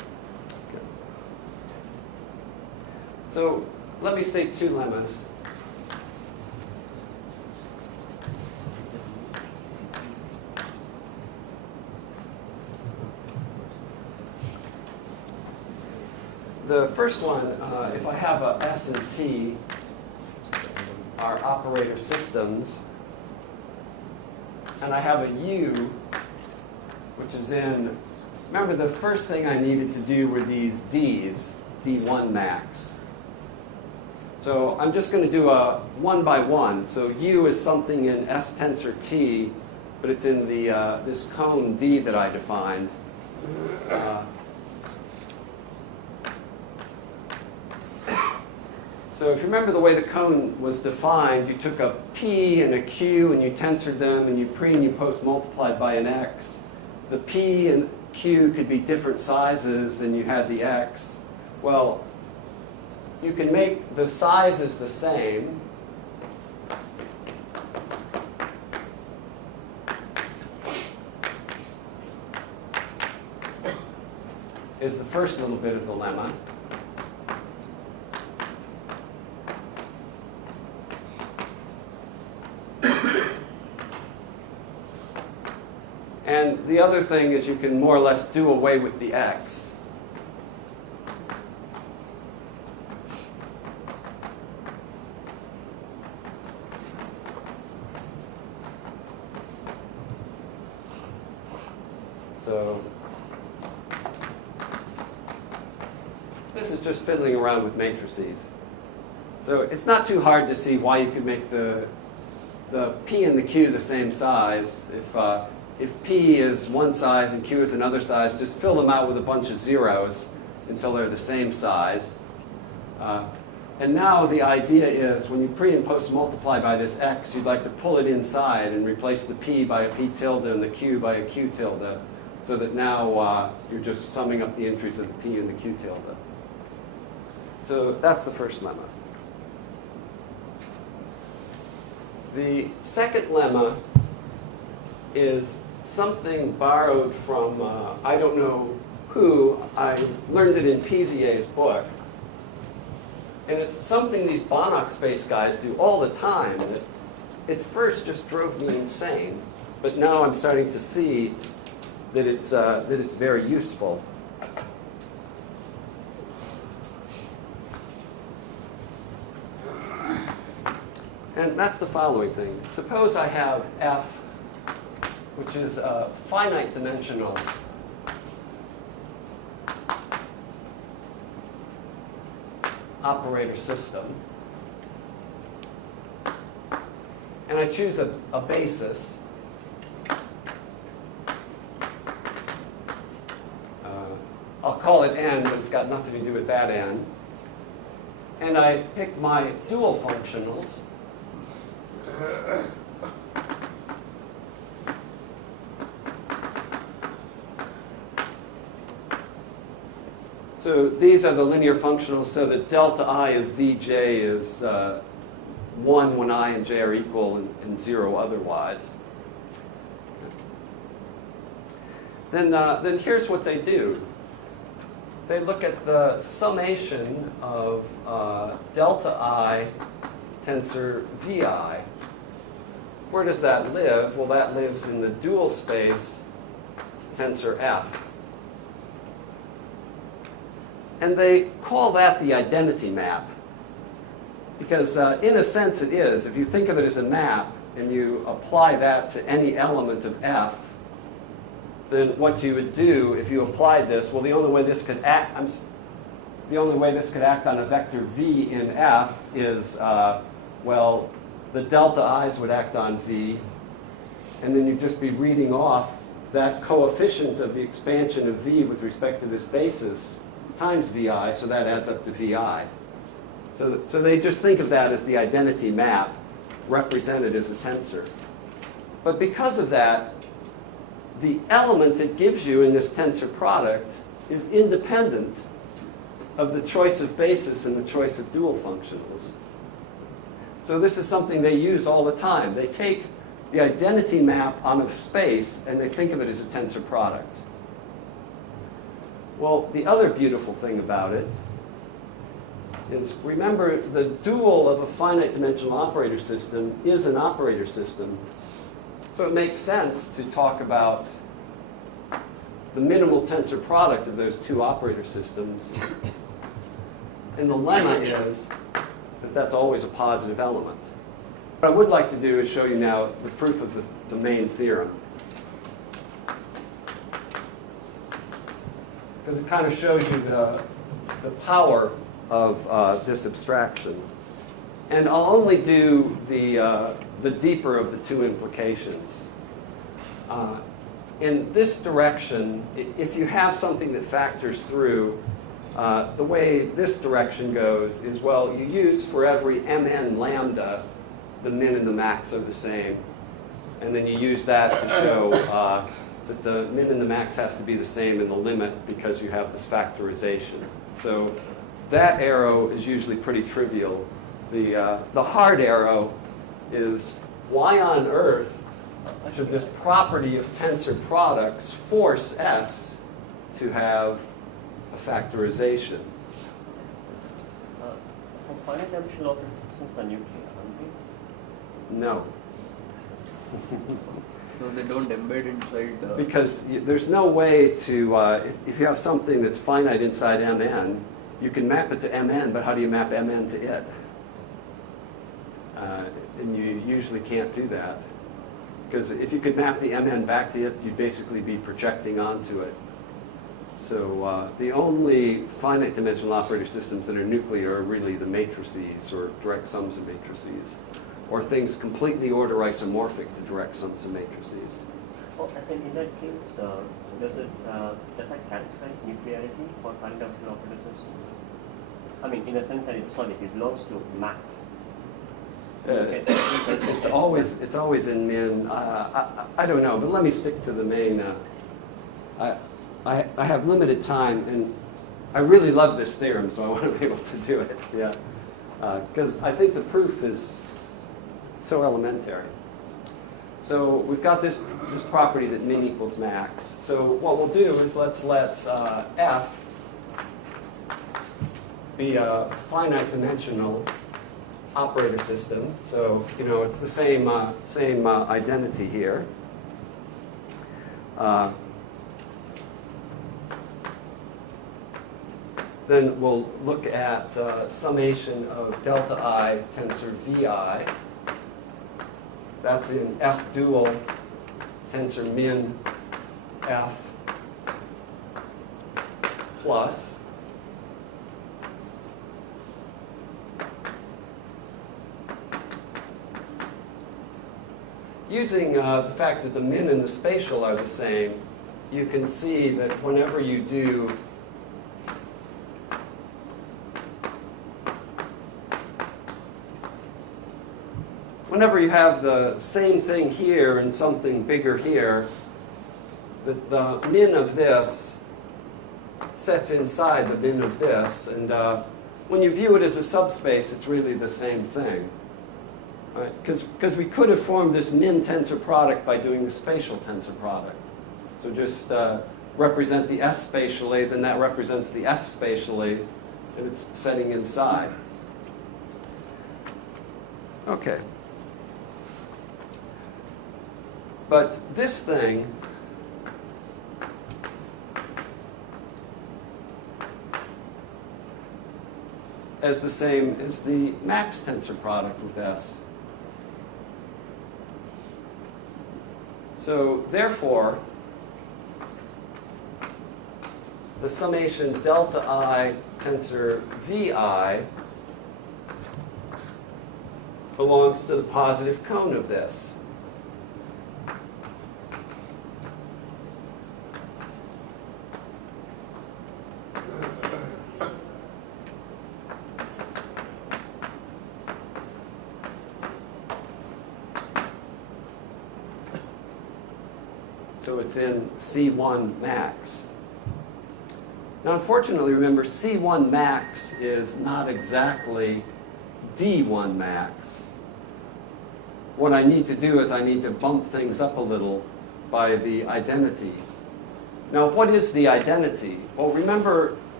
So let me state two lemmas. The first one, if I have a S and T are operator systems, and I have a U, which is in, remember the first thing I needed to do were these D's, D1 max. So I'm just going to do a one by one. So U is something in S tensor T, but it's in the this cone D that I defined. So if you remember the way the cone was defined, you took a P and a Q and you tensored them and you pre and you post multiplied by an X. The P and Q could be different sizes and you had the X. Well, you can make the sizes the same. Is the first little bit of the lemma. And the other thing is you can more or less do away with the X. So this is just fiddling around with matrices. So it's not too hard to see why you could make the P and the Q the same size. If P is one size and Q is another size, just fill them out with a bunch of zeros until they're the same size. And now the idea is when you pre and post multiply by this X, you'd like to pull it inside and replace the P by a P tilde and the Q by a Q tilde, so that now you're just summing up the entries of the P and the Q tilde. So that's the first lemma. The second lemma is something borrowed from, I don't know who, I learned it in Pizier's book. And it's something these Banach space guys do all the time that at first just drove me insane. But now I'm starting to see that it's very useful. And that's the following thing. Suppose I have F, which is a finite dimensional operator system. And I choose a basis. I'll call it n, but it's got nothing to do with that n. And I pick my dual functionals. So these are the linear functionals, so that delta I of Vj is 1 when I and j are equal and 0 otherwise. Then here's what they do. They look at the summation of delta I tensor Vi. Where does that live? Well, that lives in the dual space tensor F. And they call that the identity map. Because in a sense it is. If you think of it as a map and you apply that to any element of F, then what you would do if you applied this, well, the only way this could act on a vector V in F is, well, the delta I's would act on V, and then you'd just be reading off that coefficient of the expansion of V with respect to this basis times Vi, so that adds up to Vi. So they just think of that as the identity map represented as a tensor. But because of that, the element it gives you in this tensor product is independent of the choice of basis and the choice of dual functionals. So this is something they use all the time. They take the identity map on a space and they think of it as a tensor product. Well, the other beautiful thing about it is, remember, the dual of a finite dimensional operator system is an operator system. So it makes sense to talk about the minimal tensor product of those two operator systems. And the lemma is that that's always a positive element. What I would like to do is show you now the proof of the main theorem. Because it kind of shows you the power of this abstraction. And I'll only do the deeper of the two implications. In this direction, if you have something that factors through, the way this direction goes is, well, you use for every mn lambda, the min and the max are the same. And then you use that to show that the min and the max has to be the same in the limit because you have this factorization. So that arrow is usually pretty trivial. The hard arrow is, why on earth should this property of tensor products force S to have a factorization? Finite dimensional operator systems are nuclear, aren't they? No. So they don't embed inside the... Because there's no way to, if you have something that's finite inside Mn, you can map it to Mn, but how do you map Mn to it? And you usually can't do that. Because if you could map the Mn back to it, you'd basically be projecting onto it. So the only finite dimensional operator systems that are nuclear are really the matrices, or direct sums of matrices, or things completely order isomorphic to direct sums of matrices. Oh, and then in that case, does that characterize nuclearity for finite dimensional operator systems? I mean, in the sense that it belongs to max. It's always in min. I don't know, but let me stick to the main. I have limited time, and I really love this theorem, so I want to be able to do it. Yeah, because I think the proof is so elementary. So we've got this property that min equals max. So what we'll do is let's let f be a finite dimensional operator system. So it's the same identity here. Then we'll look at summation of delta I tensor vi. That's in f dual tensor min f plus using the fact that the min and the spatial are the same, you can see that whenever you do whenever you have the same thing here and something bigger here, that the min of this sets inside the min of this, and when you view it as a subspace, it's really the same thing. Because we could have formed this min tensor product by doing the spatial tensor product. So just represent the S spatially, then that represents the F spatially, and it's setting inside. Okay. But this thing is the same as the max tensor product with S. So therefore, the summation delta I tensor vi belongs to the positive cone of this. So it's in C1 max. Now, unfortunately, remember, C1 max is not exactly D1 max. What I need to do is I need to bump things up a little by the identity. Now, what is the identity? Well, remember,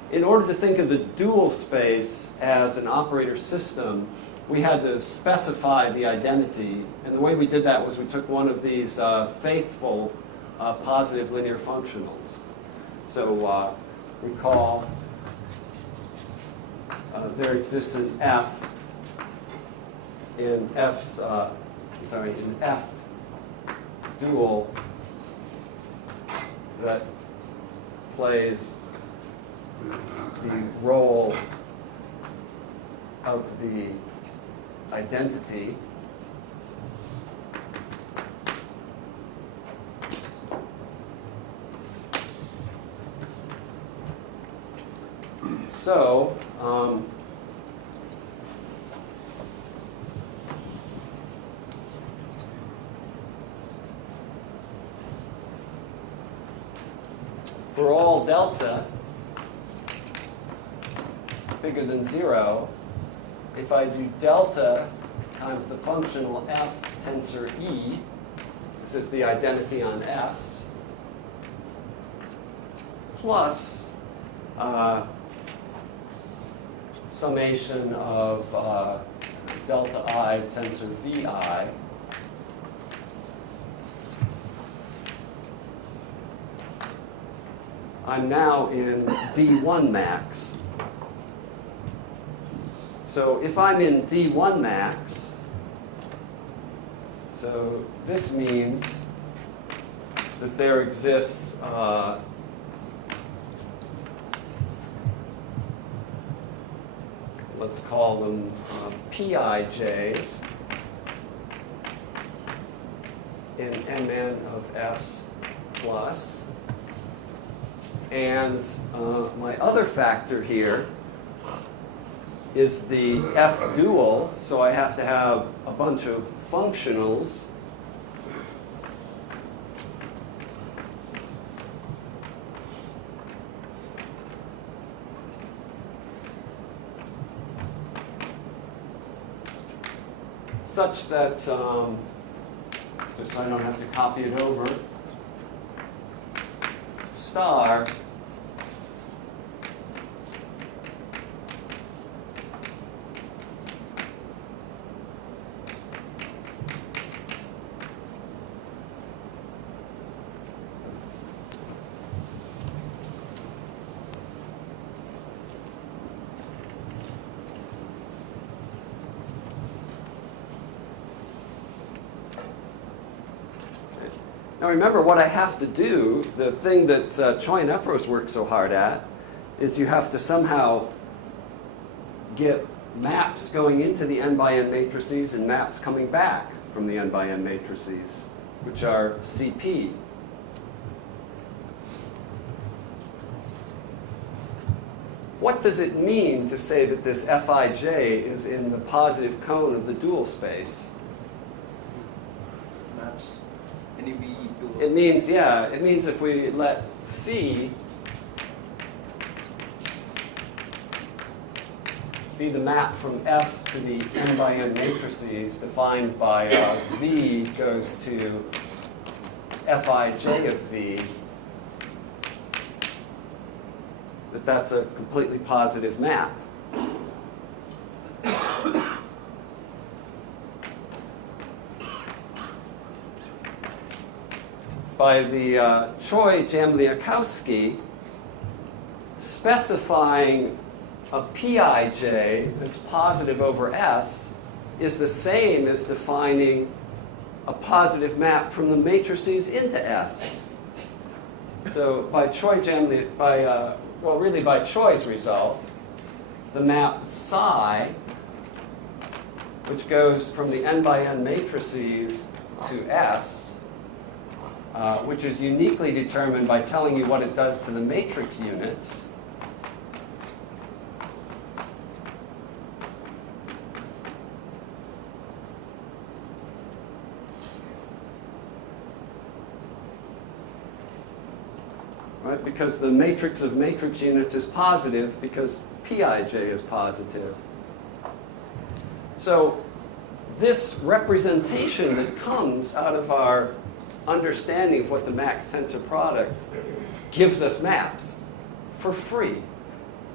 in order to think of the dual space as an operator system, we had to specify the identity. And the way we did that was we took one of these faithful positive linear functionals. So recall there exists an F in in F dual that plays the role of the identity so for all delta bigger than 0, if I do delta times the functional f tensor E, this is the identity on S, plus summation of delta I tensor VI, I'm now in D1 max. So if I'm in D1 max, so this means that there exists let's call them PIJs in Mn of S plus. And my other factor here is the F dual, so I have to have a bunch of functionals such that, just so I don't have to copy it over, star Now remember, what I have to do, the thing that Choi and Efros work so hard at, is you have to somehow get maps going into the n by n matrices and maps coming back from the n by n matrices, which are CP. What does it mean to say that this Fij is in the positive cone of the dual space? Maps. Any V to. It means, yeah, it means if we let phi be the map from F to the n by n matrices defined by V goes to Fij of V, that's a completely positive map. By the Choi-Jamliakowski, specifying a Pij that's positive over S is the same as defining a positive map from the matrices into S. So by by Choi's result, the map psi, which goes from the n by n matrices to S, which is uniquely determined by telling you what it does to the matrix units, right? Because the matrix of matrix units is positive because Pij is positive. So this representation that comes out of our understanding of what the max tensor product gives us maps for free.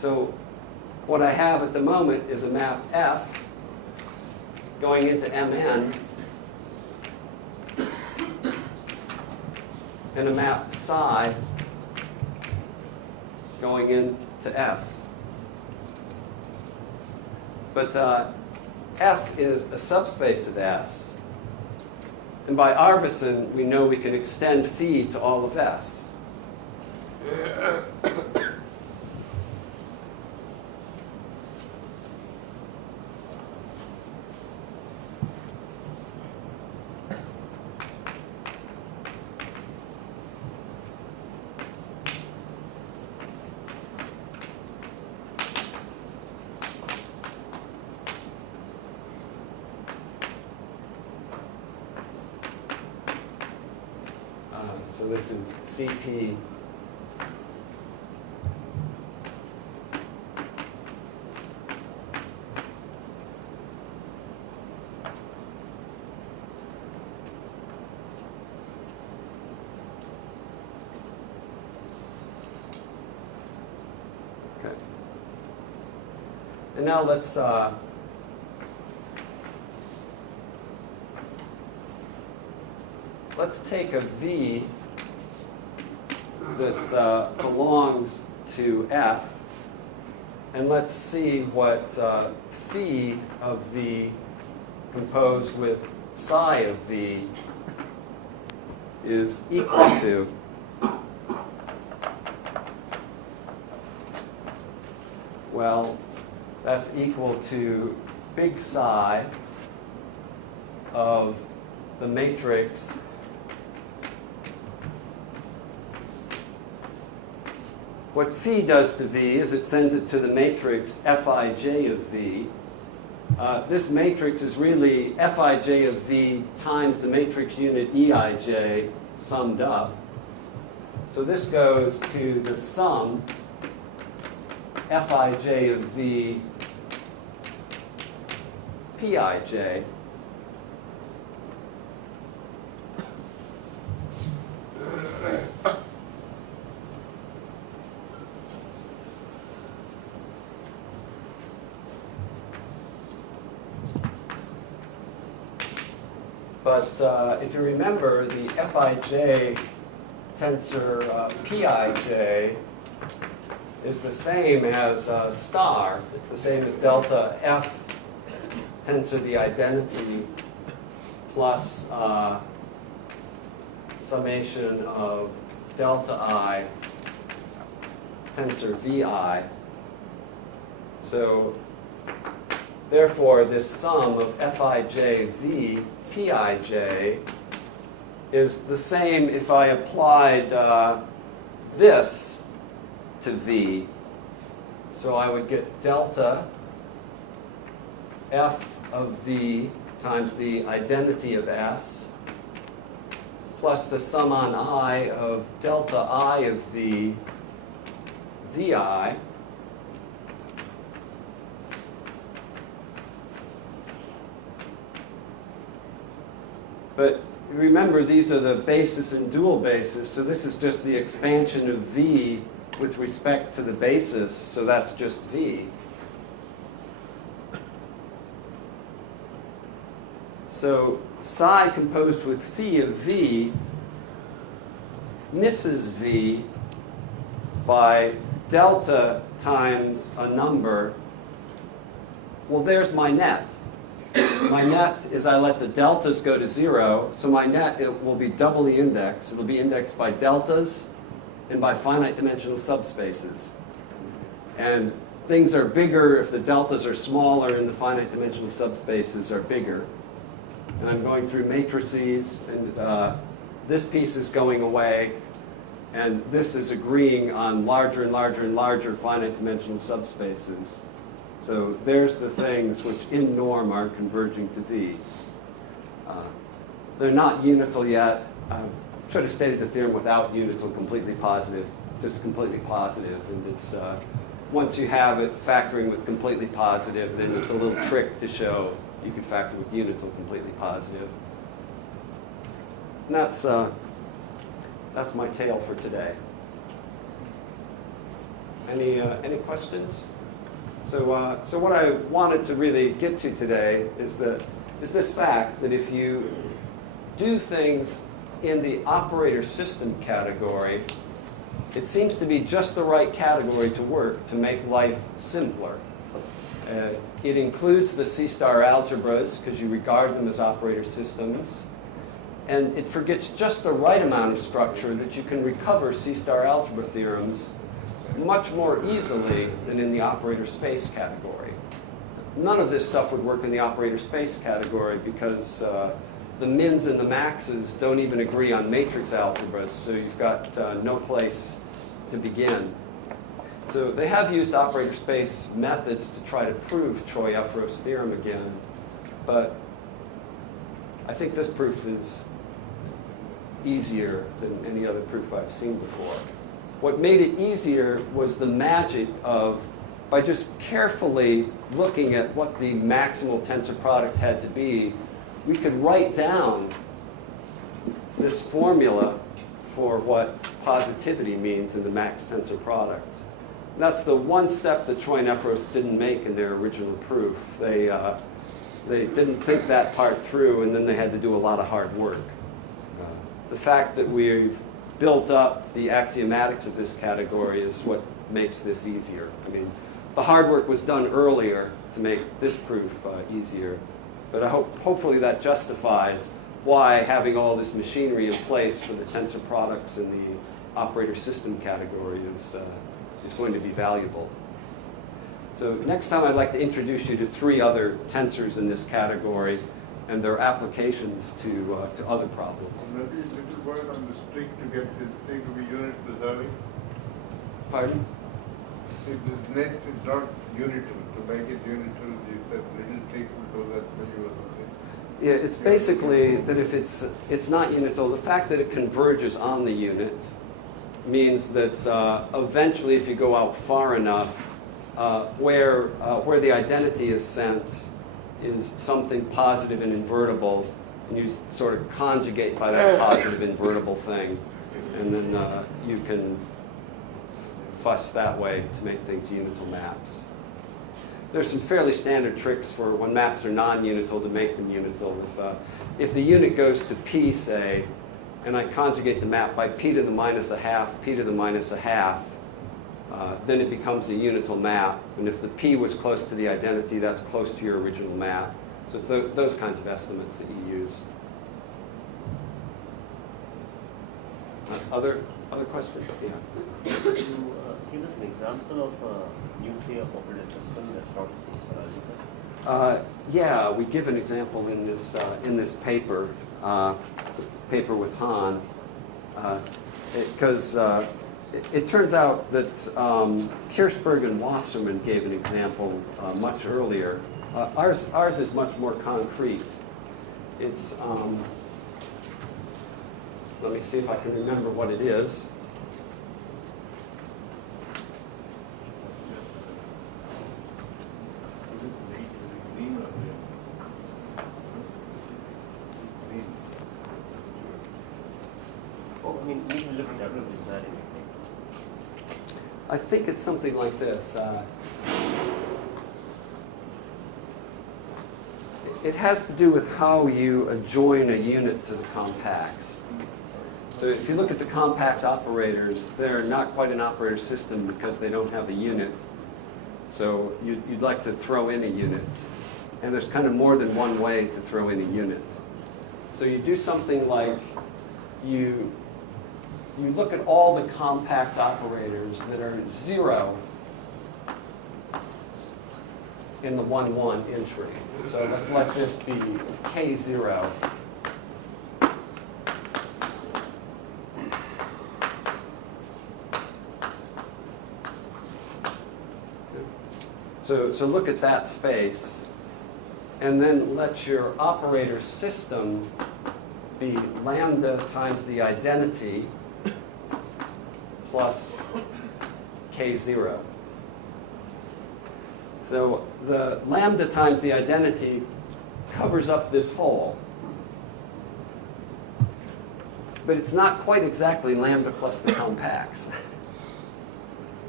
So what I have at the moment is a map F going into Mn and a map psi going into S. But F is a subspace of S. And by Arvidsson, we know we can extend phi to all of S. So this is CP Okay. And now let's take a V that belongs to F, and let's see what phi of V composed with psi of V is equal to. Well, that's equal to big psi of the matrix What phi does to V is it sends it to the matrix Fij of V. This matrix is really Fij of V times the matrix unit Eij summed up. So this goes to the sum Fij of V Pij. But if you remember, the Fij tensor Pij is the same as star. It's the same as delta F tensor the identity plus summation of delta I tensor Vi. So therefore, this sum of Fij V Pij is the same if I applied this to V. So I would get delta F of V times the identity of S plus the sum on I of delta I of V Vi. But remember, these are the basis and dual basis, so this is just the expansion of V with respect to the basis, so that's just V. So psi composed with phi of V misses V by delta times a number. Well, there's my net. My net is I let the deltas go to 0, so my net it will be doubly indexed. It'll be indexed by deltas and by finite dimensional subspaces. And things are bigger if the deltas are smaller and the finite dimensional subspaces are bigger. And I'm going through matrices, and this piece is going away, and this is agreeing on larger and larger and larger finite dimensional subspaces. So there's the things which in norm are converging to V. They're not unital yet. I should have stated the theorem without unital completely positive, just completely positive. And it's once you have it factoring with completely positive, then it's a little trick to show you can factor with unital completely positive. And that's my tale for today. Any questions? So what I wanted to really get to today is this fact that if you do things in the operator system category, it seems to be just the right category to work to make life simpler. It includes the C-star algebras because you regard them as operator systems. And it forgets just the right amount of structure that you can recover C-star algebra theorems much more easily than in the operator space category. None of this stuff would work in the operator space category because the mins and the maxes don't even agree on matrix algebras, so you've got no place to begin. So they have used operator space methods to try to prove Troy-Efros theorem again, but I think this proof is easier than any other proof I've seen before. What made it easier was the magic of, by just carefully looking at what the maximal tensor product had to be, we could write down this formula for what positivity means in the max tensor product. And that's the one step that Troy and Efros didn't make in their original proof. They didn't think that part through, and then they had to do a lot of hard work. The fact that we've built up the axiomatics of this category is what makes this easier. I mean, the hard work was done earlier to make this proof easier, but hopefully that justifies why having all this machinery in place for the tensor products in the operator system category is going to be valuable. So next time I'd like to introduce you to 3 other tensors in this category and their applications to other problems. Maybe a little word on the streak to get this thing to be unit preserving. Pardon? If this net is not unitary, to make it unitary, that little trick will do that for you or something. Yeah, it's basically that if it's not unital, the fact that it converges on the unit means that eventually, if you go out far enough, where the identity is sent is something positive and invertible, and you sort of conjugate by that positive invertible thing, and then you can fuss that way to make things unital maps. There's some fairly standard tricks for when maps are non-unital to make them unital. If the unit goes to p, say, and I conjugate the map by p to the minus a half, p to the minus a half, then it becomes a unital map. And if the p was close to the identity, that's close to your original map. So it's those kinds of estimates that you use. Other questions? Yeah. Could you give us an example of a nuclear operator system that's not a C-star algebra? Yeah, we give an example in this paper, paper with Han, because it turns out that Kirchberg and Wasserman gave an example much earlier. Ours is much more concrete. It's let me see if I can remember what it is. Oh, I mean, we can look at every design. I think it's something like this. It has to do with how you adjoin a unit to the compacts. So if you look at the compact operators, they're not quite an operator system because they don't have a unit. So you'd like to throw in a unit. And there's kind of more than one way to throw in a unit. So you do something like you look at all the compact operators that are 0 in the 1-1 entry. So let's let this be K0. So look at that space, and then let your operator system be lambda times the identity plus K0. So the lambda times the identity covers up this hole. But it's not quite exactly lambda plus the compacts.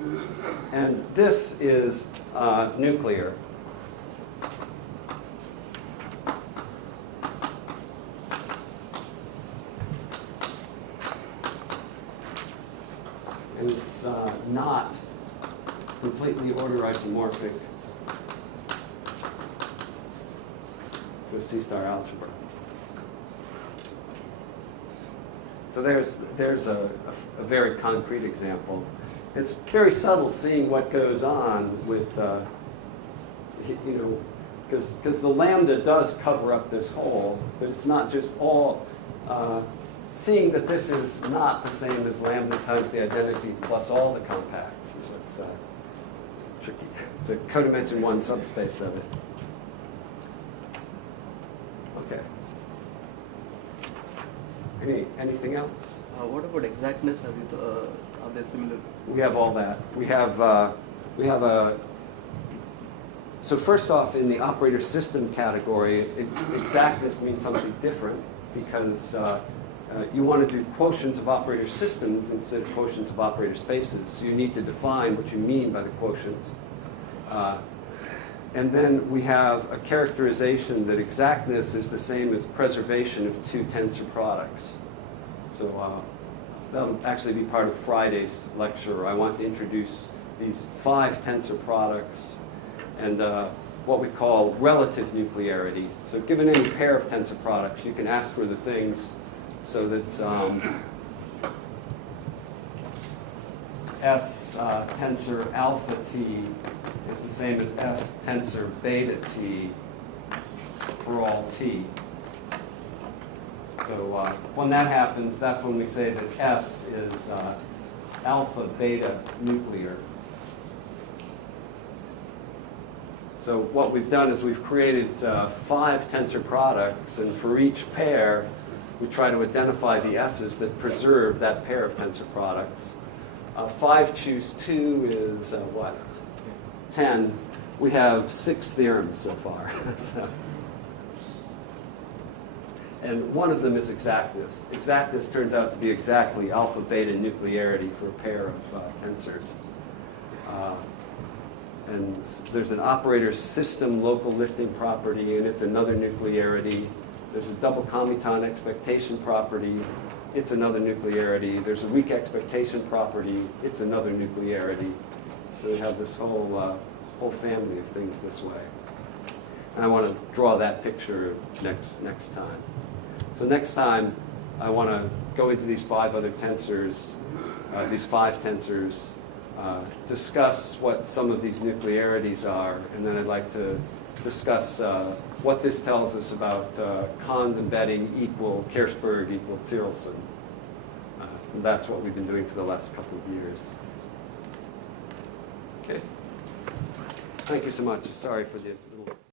And this is nuclear. And it's not completely order isomorphic to a C-star algebra. So there's a very concrete example. It's very subtle seeing what goes on with, you know, because the lambda does cover up this hole, but it's not just all. Seeing that this is not the same as lambda times the identity plus all the compacts is what's tricky. It's a codimension 1 subspace of it. Okay. Anything else? What about exactness? Are they similar? We have all that. We have a. So first off, in the operator system category, exactness means something different because you want to do quotients of operator systems instead of quotients of operator spaces. So you need to define what you mean by the quotients. And then we have a characterization that exactness is the same as preservation of 2 tensor products. So that'll actually be part of Friday's lecture. I want to introduce these 5 tensor products and what we call relative nuclearity. So given any pair of tensor products, you can ask for the things so that S tensor alpha t is the same as S tensor beta t for all t. So when that happens, that's when we say that S is alpha beta nuclear. So what we've done is we've created 5 tensor products, and for each pair, we try to identify the S's that preserve that pair of tensor products. 5 choose 2 is what? 10. We have 6 theorems so far. So. And one of them is exactness. Exactness turns out to be exactly alpha beta nuclearity for a pair of tensors. And there's an operator system local lifting property, and it's another nuclearity. There's a double commuton expectation property. It's another nuclearity. There's a weak expectation property. It's another nuclearity. So we have this whole family of things this way. And I want to draw that picture next time. So next time, I want to go into these 5 other tensors, these 5 tensors, discuss what some of these nuclearities are, and then I'd like to discuss what this tells us about Kond embedding equal Kersberg equal Cyrilson. And that's what we've been doing for the last couple of years. Okay. Thank you so much. Sorry for the little